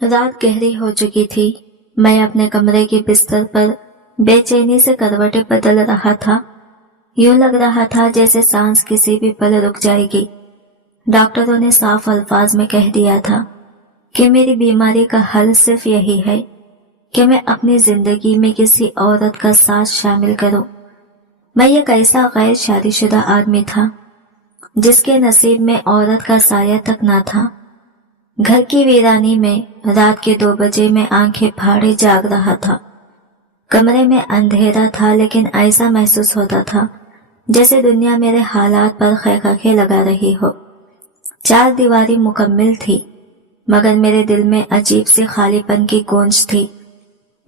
रात गहरी हो चुकी थी। मैं अपने कमरे के बिस्तर पर बेचैनी से करवटें बदल रहा था। यूं लग रहा था जैसे सांस किसी भी पल रुक जाएगी। डॉक्टरों ने साफ अल्फाज में कह दिया था कि मेरी बीमारी का हल सिर्फ यही है कि मैं अपनी जिंदगी में किसी औरत का साथ शामिल करूं। मैं एक ऐसा गैर शादीशुदा आदमी था जिसके नसीब में औरत का साया तक ना था। घर की वीरानी में रात के 2 बजे मैं आंखें फाड़े जाग रहा था। कमरे में अंधेरा था, लेकिन ऐसा महसूस होता था जैसे दुनिया मेरे हालात पर खैखाखे लगा रही हो। 4 दीवारी मुकम्मल थी, मगर मेरे दिल में अजीब सी खालीपन की गूंज थी।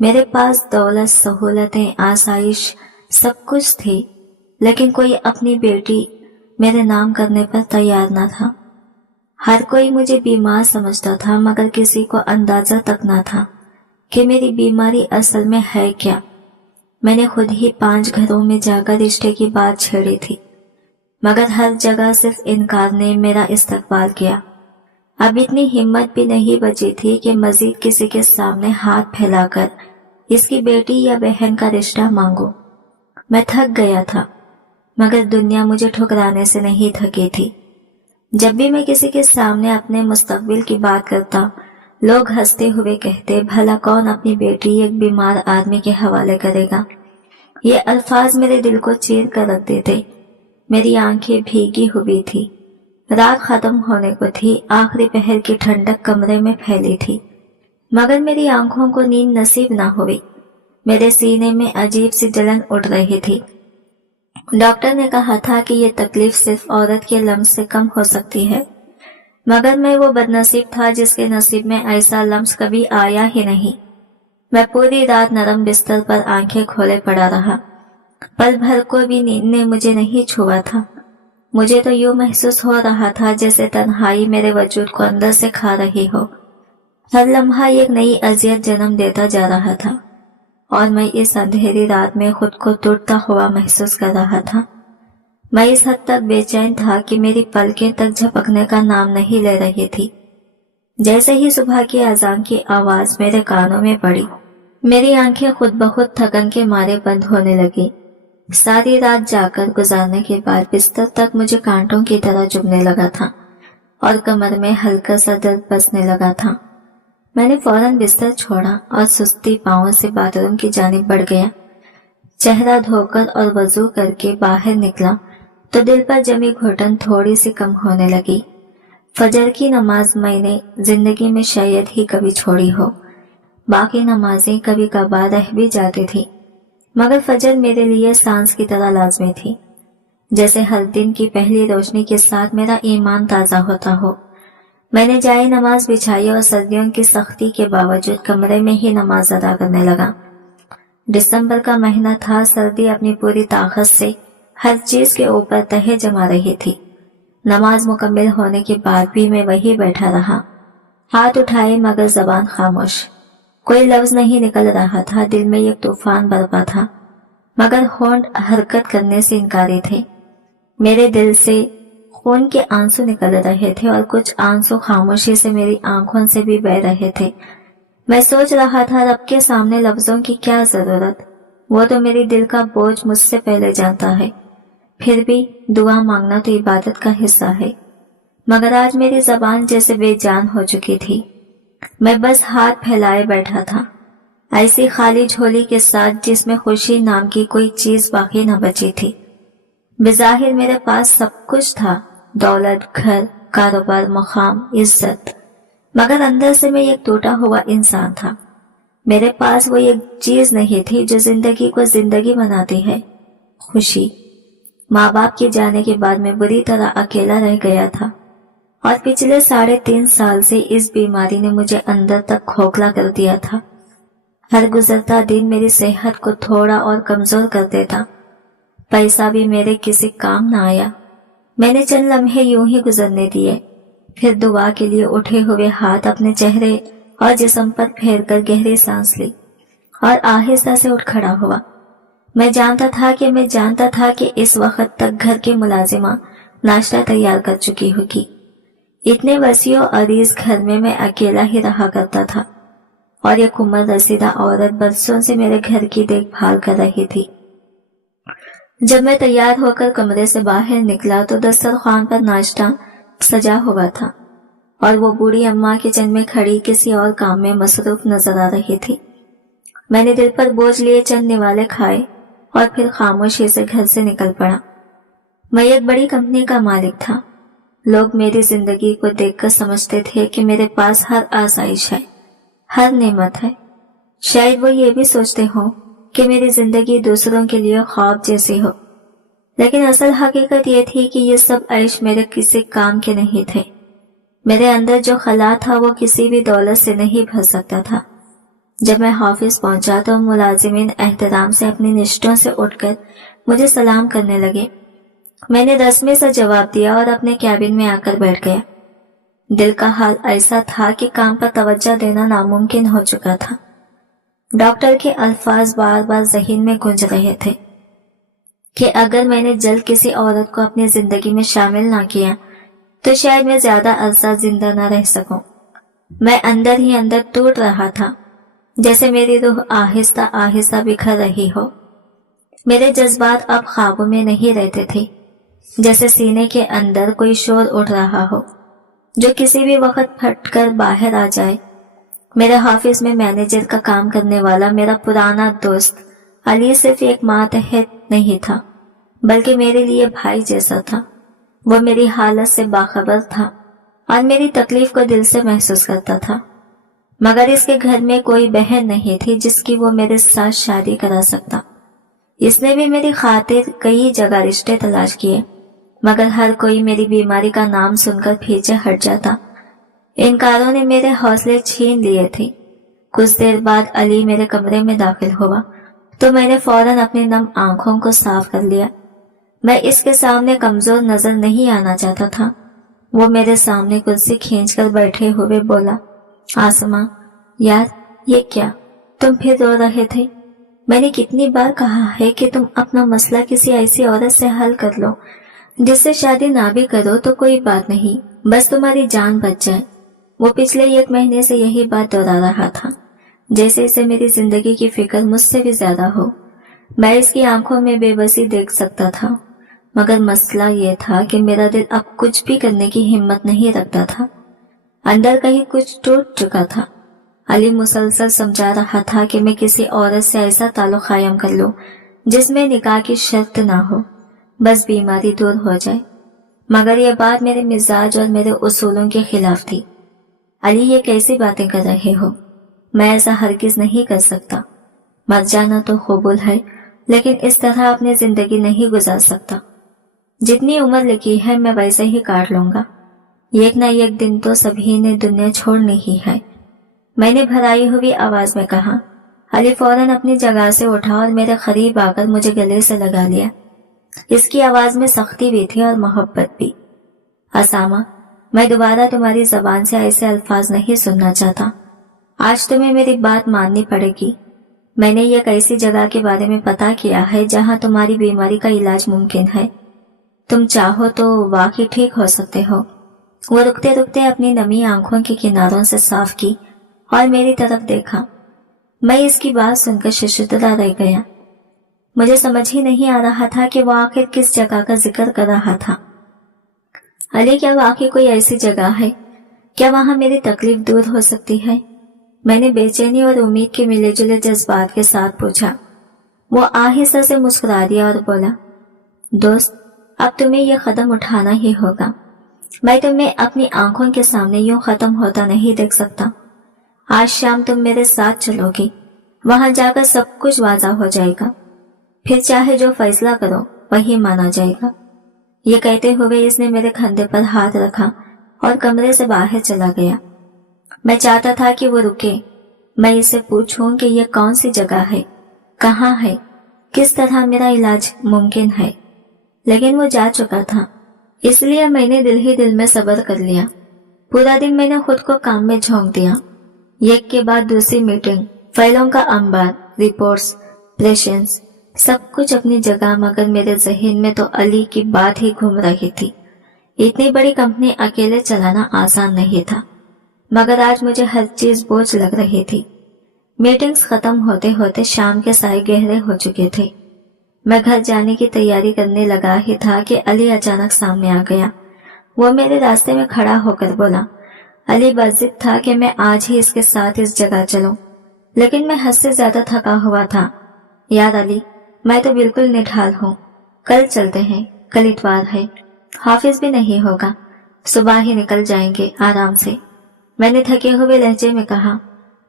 मेरे पास दौलत, सहूलतें, आसाइश सब कुछ थी, लेकिन कोई अपनी बेटी मेरे नाम करने पर तैयार न था। हर कोई मुझे बीमार समझता था, मगर किसी को अंदाजा तक न था कि मेरी बीमारी असल में है क्या। मैंने खुद ही 5 घरों में जाकर रिश्ते की बात छेड़ी थी, मगर हर जगह सिर्फ इनकार ने मेरा इस्तकबाल किया। अब इतनी हिम्मत भी नहीं बची थी कि मजीद किसी के सामने हाथ फैलाकर इसकी बेटी या बहन का रिश्ता मांगो। मैं थक गया था, मगर दुनिया मुझे ठुकराने से नहीं थकी थी। जब भी मैं किसी के सामने अपने मुस्तकबिल की बात करता, लोग हंसते हुए कहते, भला कौन अपनी बेटी एक बीमार आदमी के हवाले करेगा। ये अल्फाज मेरे दिल को चीर कर रख देते। मेरी आंखें भीगी हुई थी। रात खत्म होने को थी। आखिरी पहर की ठंडक कमरे में फैली थी, मगर मेरी आंखों को नींद नसीब न हुई। मेरे सीने में अजीब सी जलन उठ रही थी। डॉक्टर ने कहा था कि ये तकलीफ सिर्फ औरत के लम्स से कम हो सकती है, मगर मैं वो बदनसीब था जिसके नसीब में ऐसा लम्स कभी आया ही नहीं। मैं पूरी रात नरम बिस्तर पर आंखें खोले पड़ा रहा। पल भर को भी नींद ने मुझे नहीं छुआ था। मुझे तो यूं महसूस हो रहा था जैसे तन्हाई मेरे वजूद को अंदर से खा रही हो। हर लम्हा एक नई अजियत जन्म देता जा रहा था, और मैं इस अंधेरी रात में खुद को टूटता हुआ महसूस कर रहा था। मैं इस हद तक बेचैन था कि मेरी पलकें तक झपकने का नाम नहीं ले रही थी। जैसे ही सुबह की अजान की आवाज मेरे कानों में पड़ी, मेरी आंखें खुद ब खुद थकन के मारे बंद होने लगी। सारी रात जाकर गुजारने के बाद बिस्तर तक मुझे कांटों की तरह चुभने लगा था और कमर में हल्का सा दर्द बसने लगा था। मैंने फौरन बिस्तर छोड़ा और सुस्ती पांवों से बाथरूम की जानिब बढ़ गया। चेहरा धोकर और वजू करके बाहर निकला तो दिल पर जमी घुटन थोड़ी सी कम होने लगी। फजर की नमाज मैंने जिंदगी में शायद ही कभी छोड़ी हो। बाकी नमाजें कभी कभार रह भी जाती थी, मगर फजर मेरे लिए सांस की तरह लाजमी थी। जैसे हर दिन की पहली रोशनी के साथ मेरा ईमान ताजा होता हो। मैंने जाए नमाज बिछाई और सर्दियों की सख्ती के बावजूद कमरे में ही नमाज अदा करने लगा। दिसंबर का महीना था। सर्दी अपनी पूरी ताकत से हर चीज के ऊपर तहे जमा रही थी। नमाज मुकम्मल होने के बाद भी मैं वही बैठा रहा, हाथ उठाए मगर जबान खामोश। कोई लफ्ज नहीं निकल रहा था। दिल में एक तूफान बरपा था, मगर होंठ हरकत करने से इनकारी थे। मेरे दिल से खून के आंसू निकल रहे थे और कुछ आंसू खामोशी से मेरी आंखों से भी बह रहे थे। मैं सोच रहा था, रब के सामने लफ्जों की क्या जरूरत, वो तो मेरी दिल का बोझ मुझसे पहले जानता है। फिर भी दुआ मांगना तो इबादत का हिस्सा है। मगर आज मेरी जबान जैसे बेजान हो चुकी थी। मैं बस हाथ फैलाए बैठा था, ऐसी खाली झोली के साथ जिसमें खुशी नाम की कोई चीज बाकी न बची थी। बेज़ाहिर मेरे पास सब कुछ था, दौलत, घर, कारोबार, मुकाम, इज्जत, मगर अंदर से मैं एक टूटा हुआ इंसान था। मेरे पास वो एक चीज नहीं थी जो जिंदगी को जिंदगी बनाती है, खुशी। माँ बाप के जाने के बाद मैं बुरी तरह अकेला रह गया था, और पिछले 3.5 साल से इस बीमारी ने मुझे अंदर तक खोखला कर दिया था। हर गुजरता दिन मेरी सेहत को थोड़ा और कमजोर कर देता। पैसा भी मेरे किसी काम न आया। मैंने चंद लम्हे यूं ही गुजरने दिए, फिर दुआ के लिए उठे हुए हाथ अपने चेहरे और जिस्म पर फेरकर गहरी सांस ली और आहिस्ता से उठ खड़ा हुआ। मैं जानता था कि इस वक्त तक घर की मुलाजिमा नाश्ता तैयार कर चुकी होगी। इतने वसीओ अरीज घर में मैं अकेला ही रहा करता था और एक उम्र रसीदा औरत बरसों से मेरे घर की देखभाल कर रही थी। जब मैं तैयार होकर कमरे से बाहर निकला तो दस्तरखान पर नाश्ता सजा हुआ था और वो बूढ़ी अम्मा किचन में खड़ी किसी और काम में मसरूफ नजर आ रही थी। मैंने दिल पर बोझ लिए चंद निवाले खाए और फिर खामोशी से घर से निकल पड़ा। मैं एक बड़ी कंपनी का मालिक था। लोग मेरी जिंदगी को देखकर समझते थे कि मेरे पास हर आसाइश है, हर नेमत है। शायद वो ये भी सोचते हो कि मेरी जिंदगी दूसरों के लिए ख्वाब जैसी हो, लेकिन असल हकीकत ये थी कि ये सब ऐश मेरे किसी काम के नहीं थे। मेरे अंदर जो खला था वो किसी भी दौलत से नहीं भर सकता था। जब मैं ऑफिस पहुंचा तो मुलाजिमीन एहतराम से अपनी निश्तों से उठकर मुझे सलाम करने लगे। मैंने रस्मी सा जवाब दिया और अपने कैबिन में आकर बैठ गया। दिल का हाल ऐसा था कि काम पर तवज्जो देना नामुमकिन हो चुका था। डॉक्टर के अल्फाज बार बार ज़हन में गूंज रहे थे कि अगर मैंने जल्द किसी औरत को अपनी जिंदगी में शामिल ना किया तो शायद मैं ज्यादा अरसा जिंदा ना रह सकूं। मैं अंदर ही अंदर टूट रहा था, जैसे मेरी रूह आहिस्ता आहिस्ता बिखर रही हो। मेरे जज्बात अब ख्वाबों में नहीं रहते थे, जैसे सीने के अंदर कोई शोर उठ रहा हो जो किसी भी वक्त फटकर बाहर आ जाए। मेरे ऑफिस में मैनेजर का काम करने वाला मेरा पुराना दोस्त अली सिर्फ एक मातहत नहीं था, बल्कि मेरे लिए भाई जैसा था। वो मेरी हालत से बाखबर था और मेरी तकलीफ को दिल से महसूस करता था, मगर इसके घर में कोई बहन नहीं थी जिसकी वो मेरे साथ शादी करा सकता। इसने भी मेरी खातिर कई जगह रिश्ते तलाश किए, मगर हर कोई मेरी बीमारी का नाम सुनकर पीछे हट जाता। इनकारों ने मेरे हौसले छीन लिए थे। कुछ देर बाद अली मेरे कमरे में दाखिल हुआ तो मैंने फौरन अपनी नम आंखों को साफ कर लिया। मैं इसके सामने कमजोर नजर नहीं आना चाहता था। वो मेरे सामने कुर्सी खींचकर बैठे हुए बोला, आसमा यार ये क्या, तुम फिर रो रहे थे? मैंने कितनी बार कहा है कि तुम अपना मसला किसी ऐसी औरत से हल कर लो जिससे शादी ना भी करो तो कोई बात नहीं, बस तुम्हारी जान बच जाए। वो पिछले 1 महीने से यही बात दोहरा रहा था, जैसे इसे मेरी जिंदगी की फिक्र मुझसे भी ज्यादा हो। मैं इसकी आंखों में बेबसी देख सकता था, मगर मसला ये था कि मेरा दिल अब कुछ भी करने की हिम्मत नहीं रखता था। अंदर कहीं कुछ टूट चुका था। अली मुसलसल समझा रहा था कि मैं किसी औरत से ऐसा ताल्लुक कायम कर लूं जिसमें निकाह की शर्त ना हो, बस बीमारी दूर हो जाए। मगर यह बात मेरे मिजाज और मेरे उसूलों के खिलाफ थी। अली ये कैसी बातें कर रहे हो? मैं ऐसा हरगिज नहीं कर सकता। मर जाना तो कबूल है, लेकिन इस तरह अपनी जिंदगी नहीं गुजार सकता। जितनी उम्र लिखी है मैं वैसे ही काट लूंगा। एक न एक दिन तो सभी ने दुनिया छोड़नी ही है, मैंने भराई हुई आवाज में कहा। अली फौरन अपनी जगह से उठा और मेरे करीब आकर मुझे गले से लगा लिया। इसकी आवाज में सख्ती भी थी और मोहब्बत भी। असामा, मैं दोबारा तुम्हारी जबान से ऐसे अल्फाज नहीं सुनना चाहता। आज तुम्हें मेरी बात माननी पड़ेगी। मैंने एक ऐसी जगह के बारे में पता किया है जहां तुम्हारी बीमारी का इलाज मुमकिन है। तुम चाहो तो वाकई ठीक हो सकते हो। वो रुकते रुकते अपनी नमी आंखों के किनारों से साफ की और मेरी तरफ देखा। मैं इसकी बात सुनकर शर्मिंदा रह गया। मुझे समझ ही नहीं आ रहा था कि वो आखिर किस जगह का जिक्र कर रहा था। अली, क्या वाकई कोई ऐसी जगह है? क्या वहां मेरी तकलीफ दूर हो सकती है? मैंने बेचैनी और उम्मीद के मिले जुले जज्बात के साथ पूछा। वो आहिस्ता से मुस्कुरा दिया और बोला, दोस्त, अब तुम्हें यह कदम उठाना ही होगा। मैं तुम्हें अपनी आंखों के सामने यूं खत्म होता नहीं देख सकता। आज शाम तुम मेरे साथ चलोगी, वहां जाकर सब कुछ वाज़ा हो जाएगा। फिर चाहे जो फैसला करो वही माना जाएगा। ये कहते हुए इसने मेरे कंधे पर हाथ रखा और कमरे से बाहर चला गया। मैं चाहता था कि वो रुके, मैं इससे पूछूं कि यह कौन सी जगह है, कहाँ है, किस तरह मेरा इलाज मुमकिन है, लेकिन वो जा चुका था। इसलिए मैंने दिल ही दिल में सब्र कर लिया। पूरा दिन मैंने खुद को काम में झोंक दिया। एक के बाद दूसरी मीटिंग, फाइलों का अंबार, रिपोर्ट्स, प्रेशेंस, सब कुछ अपनी जगह, मगर मेरे जहन में तो अली की बात ही घूम रही थी। इतनी बड़ी कंपनी अकेले चलाना आसान नहीं था, मगर आज मुझे हर चीज बोझ लग रही थी। मीटिंग्स खत्म होते होते शाम के साए गहरे हो चुके थे। मैं घर जाने की तैयारी करने लगा ही था कि अली अचानक सामने आ गया। वो मेरे रास्ते में खड़ा होकर बोला। अली बस जिद था कि मैं आज ही इसके साथ इस जगह चलूं, लेकिन मैं हद से ज्यादा थका हुआ था। यार अली, मैं तो बिल्कुल निढाल हूँ। कल चलते हैं, कल इतवार है, हाफिज भी नहीं होगा, सुबह ही निकल जाएंगे आराम से, मैंने थके हुए लहजे में कहा।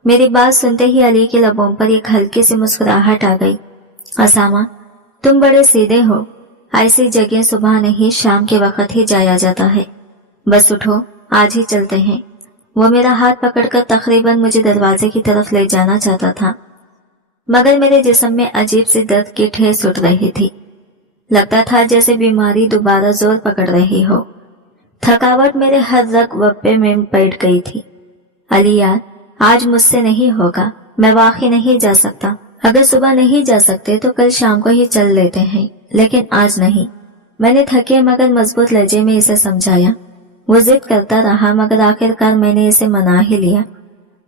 मेरी बात सुनते ही अली के लबों पर एक हल्की सी मुस्कुराहट आ गई। असामा, तुम बड़े सीधे हो। ऐसी जगह सुबह नहीं शाम के वक्त ही जाया जाता है। बस उठो, आज ही चलते हैं। वो मेरा हाथ पकड़कर तकरीबन मुझे दरवाजे की तरफ ले जाना चाहता था, मगर मेरे जिस्म में अजीब सी दर्द की ठेस उठ रही थी। लगता था जैसे बीमारी दोबारा जोर पकड़ रही हो। थकावट मेरे हर रग वब्बे में बैठ गई थी। अली यार, आज मुझसे नहीं होगा, मैं वाकई नहीं जा सकता। अगर सुबह नहीं जा सकते तो कल शाम को ही चल लेते हैं, लेकिन आज नहीं। मैंने थके मगर मजबूत लहजे में इसे समझाया। वो जिद करता रहा, मगर आखिरकार मैंने इसे मना ही लिया।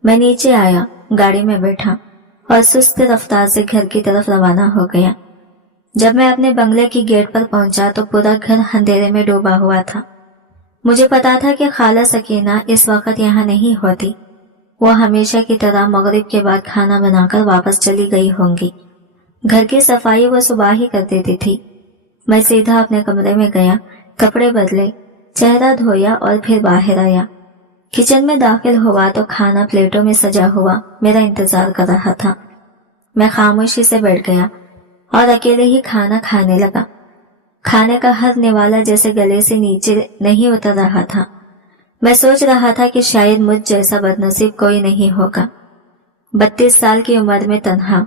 मैं नीचे आया, गाड़ी में बैठा और सुस्त रफ्तार से घर की तरफ रवाना हो गया। जब मैं अपने बंगले की गेट पर पहुंचा तो पूरा घर अंधेरे में डूबा हुआ था। मुझे पता था कि खाला सकीना इस वक्त यहाँ नहीं होती। वो हमेशा की तरह मगरिब के बाद खाना बनाकर वापस चली गई होंगी। घर की सफाई वो सुबह ही कर देती थी। मैं सीधा अपने कमरे में गया, कपड़े बदले, चेहरा धोया और फिर बाहर आया। किचन में दाखिल हुआ तो खाना प्लेटों में सजा हुआ मेरा इंतजार कर रहा था। मैं खामोशी से बैठ गया और अकेले ही खाना खाने लगा। खाने का हर निवाला जैसे गले से नीचे नहीं उतर रहा था। मैं सोच रहा था कि शायद मुझ जैसा बदनसीब कोई नहीं होगा। 32 साल की उम्र में तन्हा,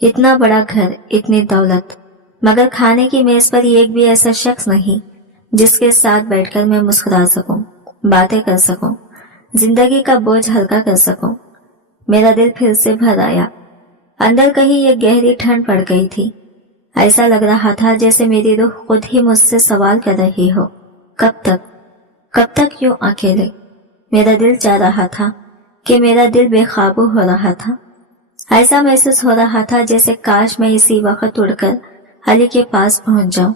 इतना बड़ा घर, इतनी दौलत, मगर खाने की मेज पर एक भी ऐसा शख्स नहीं जिसके साथ बैठकर मैं मुस्कुरा सकूं, बातें कर सकूं, जिंदगी का बोझ हल्का कर सकूं। मेरा दिल फिर से भर आया। अंदर कहीं एक गहरी ठंड पड़ गई थी। ऐसा लग रहा था जैसे मेरी रूह खुद ही मुझसे सवाल कर रही हो, कब तक यूं अकेले। मेरा दिल चाह रहा था कि मेरा दिल बेकाबू हो रहा था। ऐसा महसूस हो रहा था जैसे काश मैं इसी वक्त उड़कर अली के पास पहुंच जाऊं,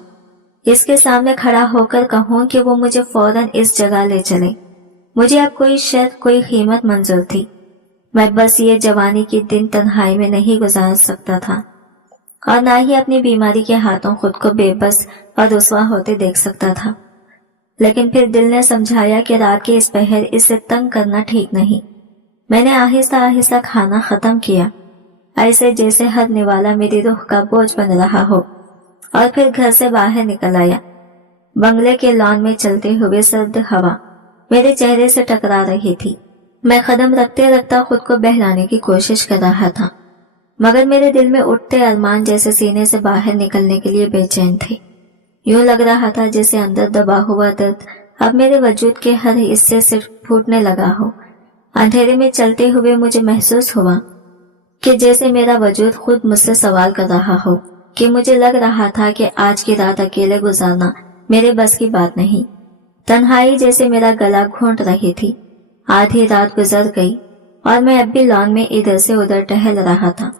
इसके सामने खड़ा होकर कहूं कि वो मुझे फौरन इस जगह ले चले। मुझे अब कोई शर्त, कोई कीमत मंजूर थी। मैं बस ये जवानी की दिन तन्हाई में नहीं गुजार सकता था और ना ही अपनी बीमारी के हाथों खुद को बेबस और रुसवा होते देख सकता था। लेकिन फिर दिल ने समझाया कि रात के इस पहर इसे तंग करना ठीक नहीं। मैंने आहिस्ता आहिस्ता खाना खत्म किया, ऐसे जैसे हर निवाला मेरी रूह का बोझ बन रहा हो, और फिर घर से बाहर निकल आया। बंगले के लॉन में चलते हुए सर्द हवा मेरे चेहरे से टकरा रही थी। मैं कदम रखते रखता खुद को बहलाने की कोशिश कर रहा था, मगर मेरे दिल में उठते अरमान जैसे सीने से बाहर निकलने के लिए बेचैन थे। यूं लग रहा था जैसे अंदर दबा हुआ दर्द अब मेरे वजूद के हर हिस्से से फूटने लगा हो। अंधेरे में चलते हुए मुझे महसूस हुआ कि जैसे मेरा वजूद खुद मुझसे सवाल कर रहा हो, कि मुझे लग रहा था कि आज की रात अकेले गुजारना मेरे बस की बात नहीं। तन्हाई जैसे मेरा गला घोंट रही थी। आधी रात गुजर गई और मैं अब भी लॉन में इधर से उधर टहल रहा था।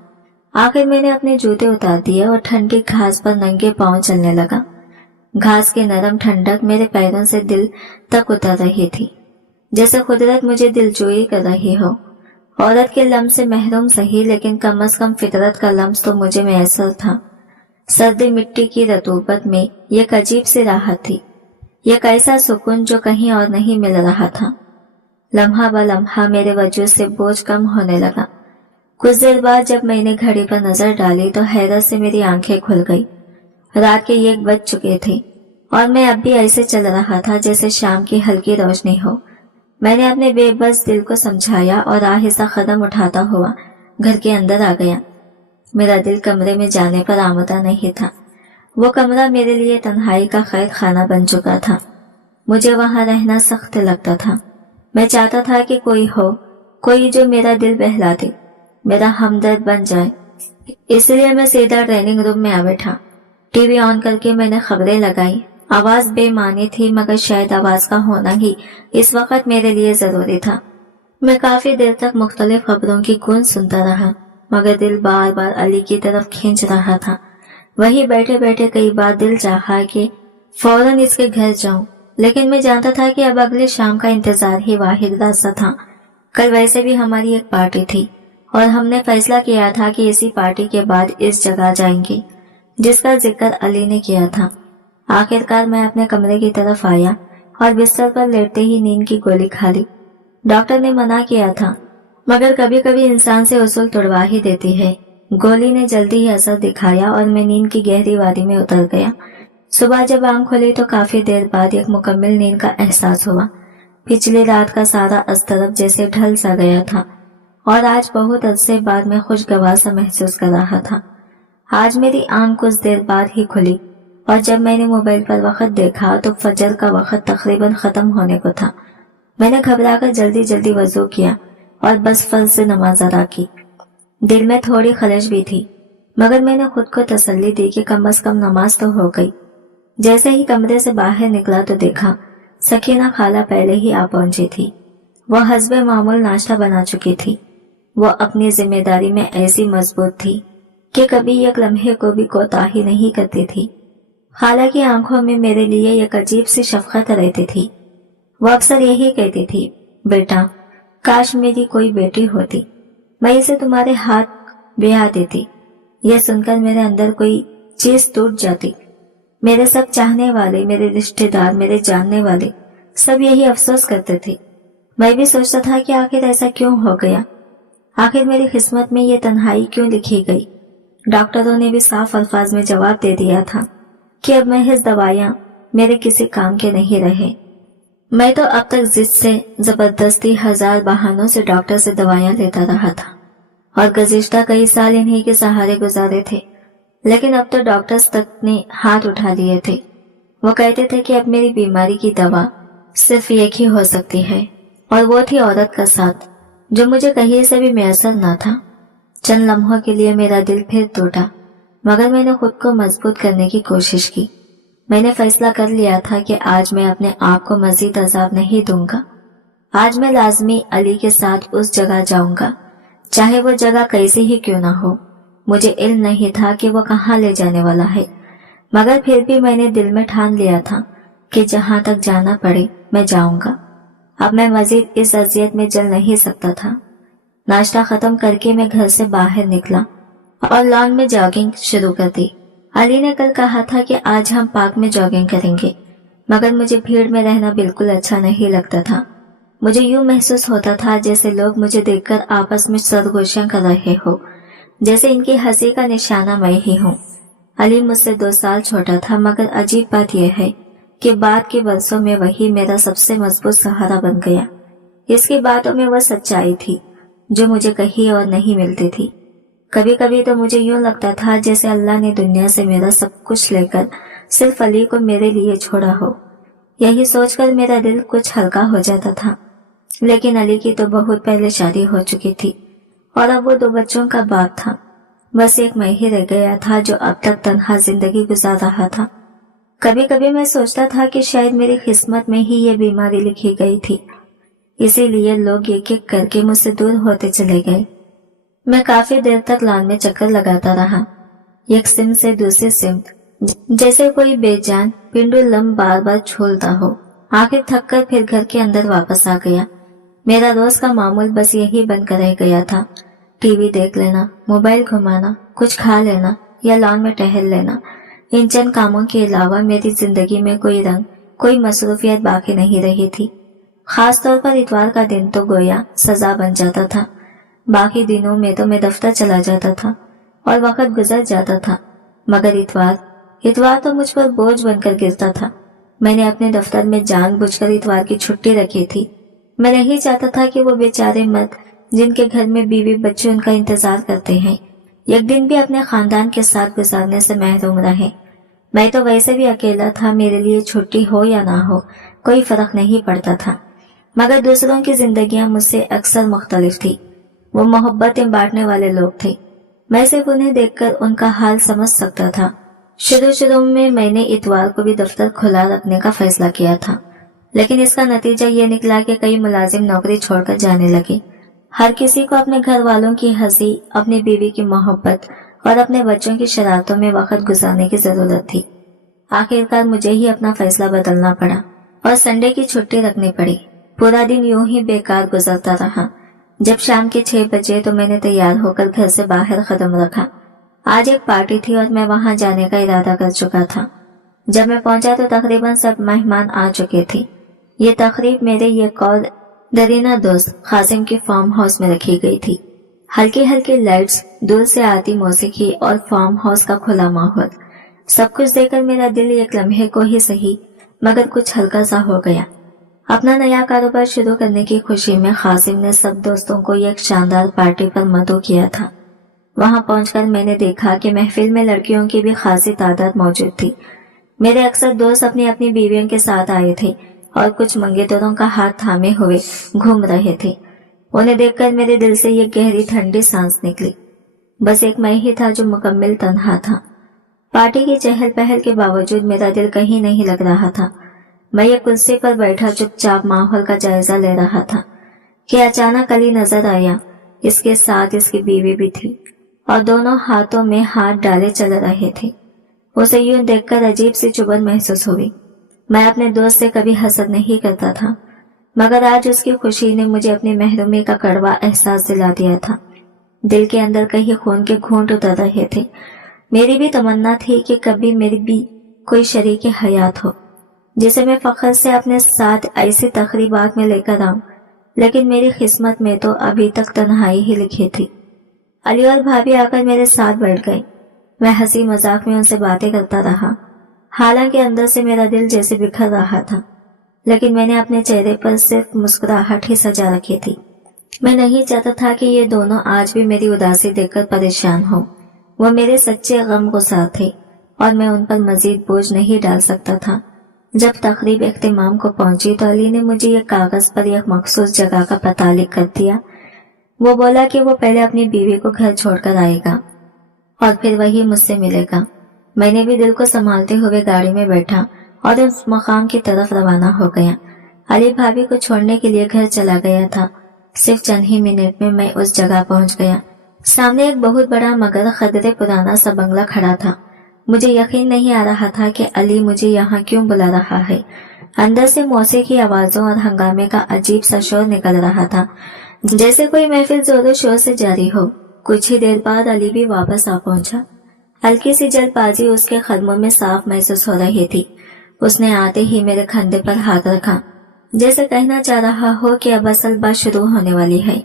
आखिर मैंने अपने जूते उतार दिए और ठंडी घास पर नंगे पांव चलने लगा। घास की नरम ठंडक मेरे पैरों से दिल तक उतर रही थी, जैसे कुदरत मुझे दिलजोई कर रही हो। औरत के लम्स से महरूम सही, लेकिन कम अज कम फितरत का लम्स तो मुझे मैसर था। सर्दी मिट्टी की रतूबत में एक अजीब सी राहत थी, एक ऐसा सुकून जो कहीं और नहीं मिल रहा था। लम्हा ब लम्हा मेरे वजूद से बोझ कम होने लगा। कुछ देर बाद जब मैंने घड़ी पर नजर डाली तो हैरत से मेरी आंखें खुल गई। रात के 1 बज चुके थे और मैं अब भी ऐसे चल रहा था जैसे शाम की हल्की रोशनी हो। मैंने अपने बेबस दिल को समझाया और आहिस्ता कदम उठाता हुआ घर के अंदर आ गया। मेरा दिल कमरे में जाने पर आमदा नहीं था। वो कमरा मेरे लिए तन्हाई का कैद खाना बन चुका था। मुझे वहां रहना सख्त लगता था। मैं चाहता था कि कोई हो, कोई जो मेरा दिल बहला दे, मेरा हमदर्द बन जाए। इसलिए मैं सीधा डाइनिंग रूम में आ बैठा। टीवी ऑन करके मैंने खबरें लगाई आवाज बेमानी थी, मगर शायद आवाज का होना ही इस वक्त मेरे लिए जरूरी था। मैं काफी देर तक मुख्तलिफ खबरों की गूंज सुनता रहा, मगर दिल बार बार अली की तरफ खींच रहा था। वही बैठे बैठे कई बार दिल चाहा कि फौरन इसके घर जाऊं, लेकिन मैं जानता था कि अब अगली शाम का इंतजार ही वाहिद रास्ता था। कल वैसे भी हमारी एक पार्टी थी और हमने फैसला किया था कि इसी पार्टी के बाद इस जगह जाएंगे जिसका जिक्र अली ने किया था। आखिरकार मैं अपने कमरे की तरफ आया और बिस्तर पर लेटते ही नींद की गोली खा ली। डॉक्टर ने मना किया था, मगर कभी कभी इंसान से उसूल तोड़वा ही देती है। गोली ने जल्दी ही असर दिखाया और मैं नींद की गहरी वादी में उतर गया। सुबह जब आंख खुली तो काफी देर बाद एक मुकम्मल नींद का एहसास हुआ। पिछली रात का सारा अस्तरब जैसे ढल सा गया था और आज बहुत अरसे बाद मैं खुशगवार सा महसूस कर रहा था। आज मेरी आंख कुछ देर बाद ही खुली और जब मैंने मोबाइल पर वक्त देखा तो फजर का वक्त तकरीबन खत्म होने को था। मैंने घबराकर जल्दी जल्दी वजू किया और बस फर्ज से नमाज अदा की। दिल में थोड़ी खलश भी थी, मगर मैंने खुद को तसल्ली दी कि कम से कम नमाज तो हो गई। जैसे ही कमरे से बाहर निकला तो देखा सकीना खाला पहले ही आ पहुंची थी। वह हस्बे मामूल नाश्ता बना चुकी थी। वो अपनी जिम्मेदारी में ऐसी मजबूत थी कि कभी एक लम्हे को भी कोताही नहीं करती थी। खाला की आंखों में मेरे लिए एक अजीब सी शफकत रहती थी। वो अक्सर यही कहती थी, बेटा काश मेरी कोई बेटी होती, मैं इसे तुम्हारे हाथ ब्याह देती। यह सुनकर मेरे अंदर कोई चीज टूट जाती। मेरे सब चाहने वाले, मेरे रिश्तेदार, मेरे जानने वाले सब यही अफसोस करते थे। मैं भी सोचता था कि आखिर ऐसा क्यों हो गया, आखिर मेरी किस्मत में ये तन्हाई क्यों लिखी गई। डॉक्टरों ने भी साफ अल्फाज में जवाब दे दिया था कि अब महज दवाइयां मेरे किसी काम के नहीं रहे। मैं तो अब तक जिद से जबरदस्ती हजार बहानों से डॉक्टर से दवाइयां लेता रहा था और गुज़िश्ता कई साल इन्हीं के सहारे गुजारे थे, लेकिन अब तो डॉक्टर्स तक ने हाथ उठा लिए थे। वो कहते थे कि अब मेरी बीमारी की दवा सिर्फ एक ही हो सकती है और वो थी औरत का साथ, जो मुझे कहीं से भी मैसर न था। चंद लम्हों के लिए मेरा दिल फिर टूटा, मगर मैंने खुद को मजबूत करने की कोशिश की। मैंने फैसला कर लिया था कि आज मैं अपने आप को मजीद अजाब नहीं दूंगा। आज मैं लाजमी अली के साथ उस जगह जाऊंगा, चाहे वो जगह कैसी ही क्यों ना हो। मुझे इल्म नहीं था कि वो कहाँ ले जाने वाला है, मगर फिर भी मैंने दिल में ठान लिया था कि जहां तक जाना पड़े मैं जाऊंगा। अब मैं मजीद इस अजियत में जल नहीं सकता था। नाश्ता खत्म करके मैं घर से बाहर निकला और लॉन में जॉगिंग शुरू कर दी। अली ने कल कहा था कि आज हम पार्क में जॉगिंग करेंगे, मगर मुझे भीड़ में रहना बिल्कुल अच्छा नहीं लगता था। मुझे यूं महसूस होता था जैसे लोग मुझे देखकर आपस में सरगोशियां कर रहे हो, जैसे इनकी हंसी का निशाना मैं ही हूँ। अली मुझसे 2 साल छोटा था, मगर अजीब बात यह है कि बाद के वर्षों में वही मेरा सबसे मजबूत सहारा बन गया। इसकी बातों में वह सच्चाई थी जो मुझे कहीं और नहीं मिलती थी। कभी कभी तो मुझे यूं लगता था जैसे अल्लाह ने दुनिया से मेरा सब कुछ लेकर सिर्फ अली को मेरे लिए छोड़ा हो। यही सोचकर मेरा दिल कुछ हल्का हो जाता था। लेकिन अली की तो बहुत पहले शादी हो चुकी थी और अब वो 2 बच्चों का बाप था। बस एक मैं ही रह गया था जो अब तक तन्हा जिंदगी गुजार रहा था। कभी कभी मैं सोचता था कि शायद मेरी किस्मत में ही ये बीमारी लिखी गई थी, इसीलिए लोग एक एक करके मुझसे दूर होते चले गए। मैं काफी देर तक लॉन में चक्कर लगाता रहा, एक सिम से दूसरी सिम, जैसे कोई बेजान पेंडुलम बार बार झूलता हो। आखिर थक कर फिर घर के अंदर वापस आ गया। मेरा रोज का मामूल बस यही बनकर रह गया था, टीवी देख लेना, मोबाइल घुमाना, कुछ खा लेना या लॉन में टहल लेना। इन चंद कामों के अलावा मेरी जिंदगी में कोई रंग, कोई मसरूफियत बाकी नहीं रही थी। खास तौर पर इतवार का दिन तो गोया सजा बन जाता था। बाकी दिनों में तो मैं दफ्तर चला जाता था और वक्त गुजर जाता था, मगर इतवार तो मुझ पर बोझ बनकर गिरता था। मैंने अपने दफ्तर में जानबूझकर इतवार की छुट्टी रखी थी। मैं नहीं चाहता था कि वो बेचारे मर्द जिनके घर में बीवी बच्चे उनका इंतजार करते हैं, एक दिन भी अपने खानदान के साथ गुजारने से महरूम रहे। मैं तो वैसे भी अकेला था, मेरे लिए छुट्टी हो या ना हो कोई फर्क नहीं पड़ता था, मगर दूसरों की जिंदगियां मुझसे अक्सर मुख्तलिफ थी। वो मोहब्बतें बांटने वाले लोग थे। मैं सिर्फ उन्हें देखकर उनका हाल समझ सकता था। शुरू में मैंने इतवार को भी दफ्तर खुला रखने का फैसला किया था, लेकिन इसका नतीजा ये निकला कि कई मुलाजिम नौकरी छोड़कर जाने लगे। हर किसी को अपने घर वालों की हंसी, अपनी बीवी की मोहब्बत और अपने बच्चों की शरारतों में वक्त गुजारने की जरूरत थी। आखिरकार मुझे ही अपना फैसला बदलना पड़ा और संडे की छुट्टी रखनी पड़ी। पूरा दिन यूं ही बेकार गुजरता रहा। जब शाम के 6 बजे तो मैंने तैयार होकर घर से बाहर कदम रखा। आज एक पार्टी थी और मैं वहां जाने का इरादा कर चुका था। जब मैं पहुंचा तो तकरीबन सब मेहमान आ चुके थे। ये तकरीब मेरे एक और दरीना दोस्त कासिम के फार्म हाउस में रखी गई थी। हल्की हल्की लाइट्स, दूर से आती मौसीकी और फार्म हाउस का खुला माहौल, सब कुछ देखकर मेरा दिल एक लम्हे को ही सही मगर कुछ हल्का सा हो गया। अपना नया कारोबार शुरू करने की खुशी में कासिम ने सब दोस्तों को एक शानदार पार्टी पर मदऊ किया था। वहां पहुंचकर मैंने देखा कि महफिल में लड़कियों की भी खासी तादाद मौजूद थी। मेरे अक्सर दोस्त अपनी अपनी बीवियों के साथ आए थे और कुछ मंगेतरों का हाथ थामे हुए घूम रहे थे। उन्हें देखकर मेरे दिल से ये गहरी ठंडी सांस निकली। बस एक मैं ही था जो मुकम्मल तन्हा था। पार्टी की चहल पहल के बावजूद मेरा दिल कहीं नहीं लग रहा था। मैं एक कुर्सी पर बैठा चुपचाप माहौल का जायजा ले रहा था कि अचानक अली नजर आया। इसके साथ इसकी बीवी भी थी और दोनों हाथों में हाथ डाले चल रहे थे। उसे यूं देखकर अजीब सी चुभन महसूस हुई। मैं अपने दोस्त से कभी हसद नहीं करता था, मगर आज उसकी खुशी ने मुझे अपनी महरूमी का कड़वा एहसास दिला दिया था। दिल के अंदर कहीं खून के घूंट उतर रहे थे। मेरी भी तमन्ना थी कि कभी मेरी भी कोई शरीक हयात हो जिसे मैं फख्र से अपने साथ ऐसी तकरीबात में लेकर आऊं, लेकिन मेरी किस्मत में तो अभी तक तन्हाई ही लिखी थी। अली और भाभी आकर मेरे साथ बैठ गए। मैं हंसी मजाक में उनसे बातें करता रहा। हालांकि अंदर से मेरा दिल जैसे बिखर रहा था, लेकिन मैंने अपने चेहरे पर सिर्फ मुस्कुराहट ही सजा रखी थी। मैं नहीं चाहता था कि ये दोनों आज भी मेरी उदासी देखकर परेशान हो। वो मेरे सच्चे गमगुसार थे और मैं उन पर मजीद बोझ नहीं डाल सकता था। जब तकरीब इख्तिमाम को पहुंची तो अली ने मुझे एक कागज पर एक मखसूस जगह का पता लिख कर दिया। वो बोला कि वो पहले अपनी बीवी को घर छोड़कर आएगा और फिर वही मुझसे मिलेगा। मैंने भी दिल को संभालते हुए गाड़ी में बैठा और उस मकाम की तरफ रवाना हो गया। अली भाभी को छोड़ने के लिए घर चला गया था। सिर्फ चंद ही मिनट में मैं उस जगह पहुंच गया। सामने एक बहुत बड़ा मगर खदरे पुराना सा बंगला खड़ा था। मुझे यकीन नहीं आ रहा था कि अली मुझे यहाँ क्यों बुला रहा है। अंदर से मौसीकी की आवाजों और हंगामे का अजीब सा शोर निकल रहा था, जैसे कोई महफिल जोरों शोर से जारी हो। कुछ ही देर बाद अली भी वापस आ पहुंचा। हल्की सी जल्दबाजी उसके कदमों में साफ महसूस हो रही थी। उसने आते ही मेरे कंधे पर हाथ रखा, जैसे कहना चाह रहा हो कि अब असल बात शुरू होने वाली है।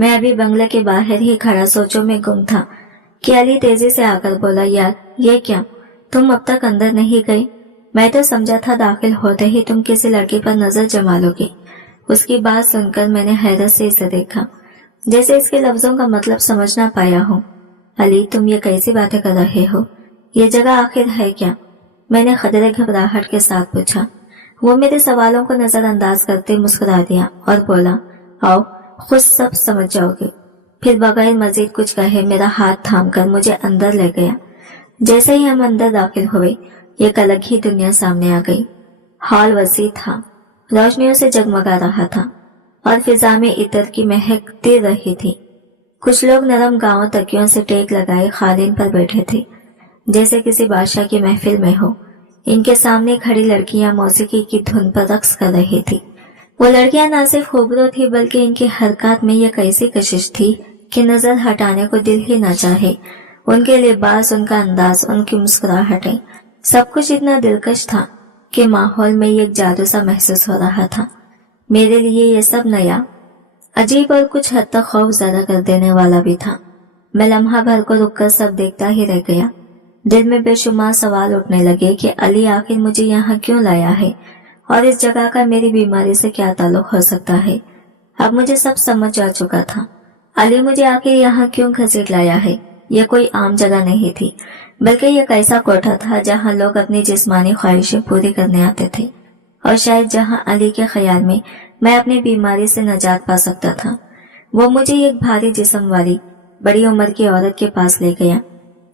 मैं अभी बंगले के बाहर ही खड़ा सोचों में गुम था कि अली तेजी से आकर बोला, यार ये क्या, तुम अब तक अंदर नहीं गए? मैं तो समझा था दाखिल होते ही तुम किसी लड़की पर नजर जमा लोगे। उसकी बात सुनकर मैंने हैरत से इसे देखा, जैसे इसके लफ्जों का मतलब समझ ना पाया हूँ। अली, तुम ये कैसी बातें कर रहे हो? ये जगह आखिर है क्या? मैंने खदरे घबराहट के साथ पूछा। वो मेरे सवालों को नजरअंदाज करते मुस्कुरा दिया और बोला, आओ खुद सब समझ जाओगे। फिर बगैर मजीद कुछ कहे मेरा हाथ थामकर मुझे अंदर ले गया। जैसे ही हम अंदर दाखिल हुए, एक अलग ही दुनिया सामने आ गई। हॉल वसी था, रोशनियों से जगमगा रहा था और फिजा में इत्र की महकती रही थी। कुछ लोग नरम गांव तकियों से टेक लगाए खालिन पर बैठे थे, जैसे किसी बादशाह की महफिल में हो। इनके सामने खड़ी लड़कियां मौसीकी की धुन पर रक्स कर रही थी। वो लड़कियां न सिर्फ खूबसूरत थी, बल्कि इनकी हरकत में एक ऐसी कशिश थी कि नजर हटाने को दिल ही न चाहे। उनके लिबास, उनका अंदाज, उनकी मुस्कुराहटें, सब कुछ इतना दिलकश था कि माहौल में एक जादू सा महसूस हो रहा था। मेरे लिए ये सब नया, अजीब और कुछ हद तक खौफ ज्यादा कर देने वाला भी था। मैं लम्हा भर को रुककर सब देखता ही रह गया। दिल में बेशुमार सवाल उठने लगे कि अली आखिर मुझे यहाँ क्यों लाया है और इस जगह का मेरी बीमारी से क्या ताल्लुक हो सकता है। अब मुझे सब समझ आ चुका था। अली मुझे आखिर यहाँ क्यों घसीट लाया है। यह कोई आम जगह नहीं थी, बल्कि एक ऐसा कोठा था जहाँ लोग अपनी जिस्मानी ख्वाहिशें पूरी करने आते थे, और शायद जहाँ अली के ख्याल में मैं अपनी बीमारी से निजात पा सकता था। वो मुझे एक भारी जिस्म वाली बड़ी उम्र की औरत के पास ले गया।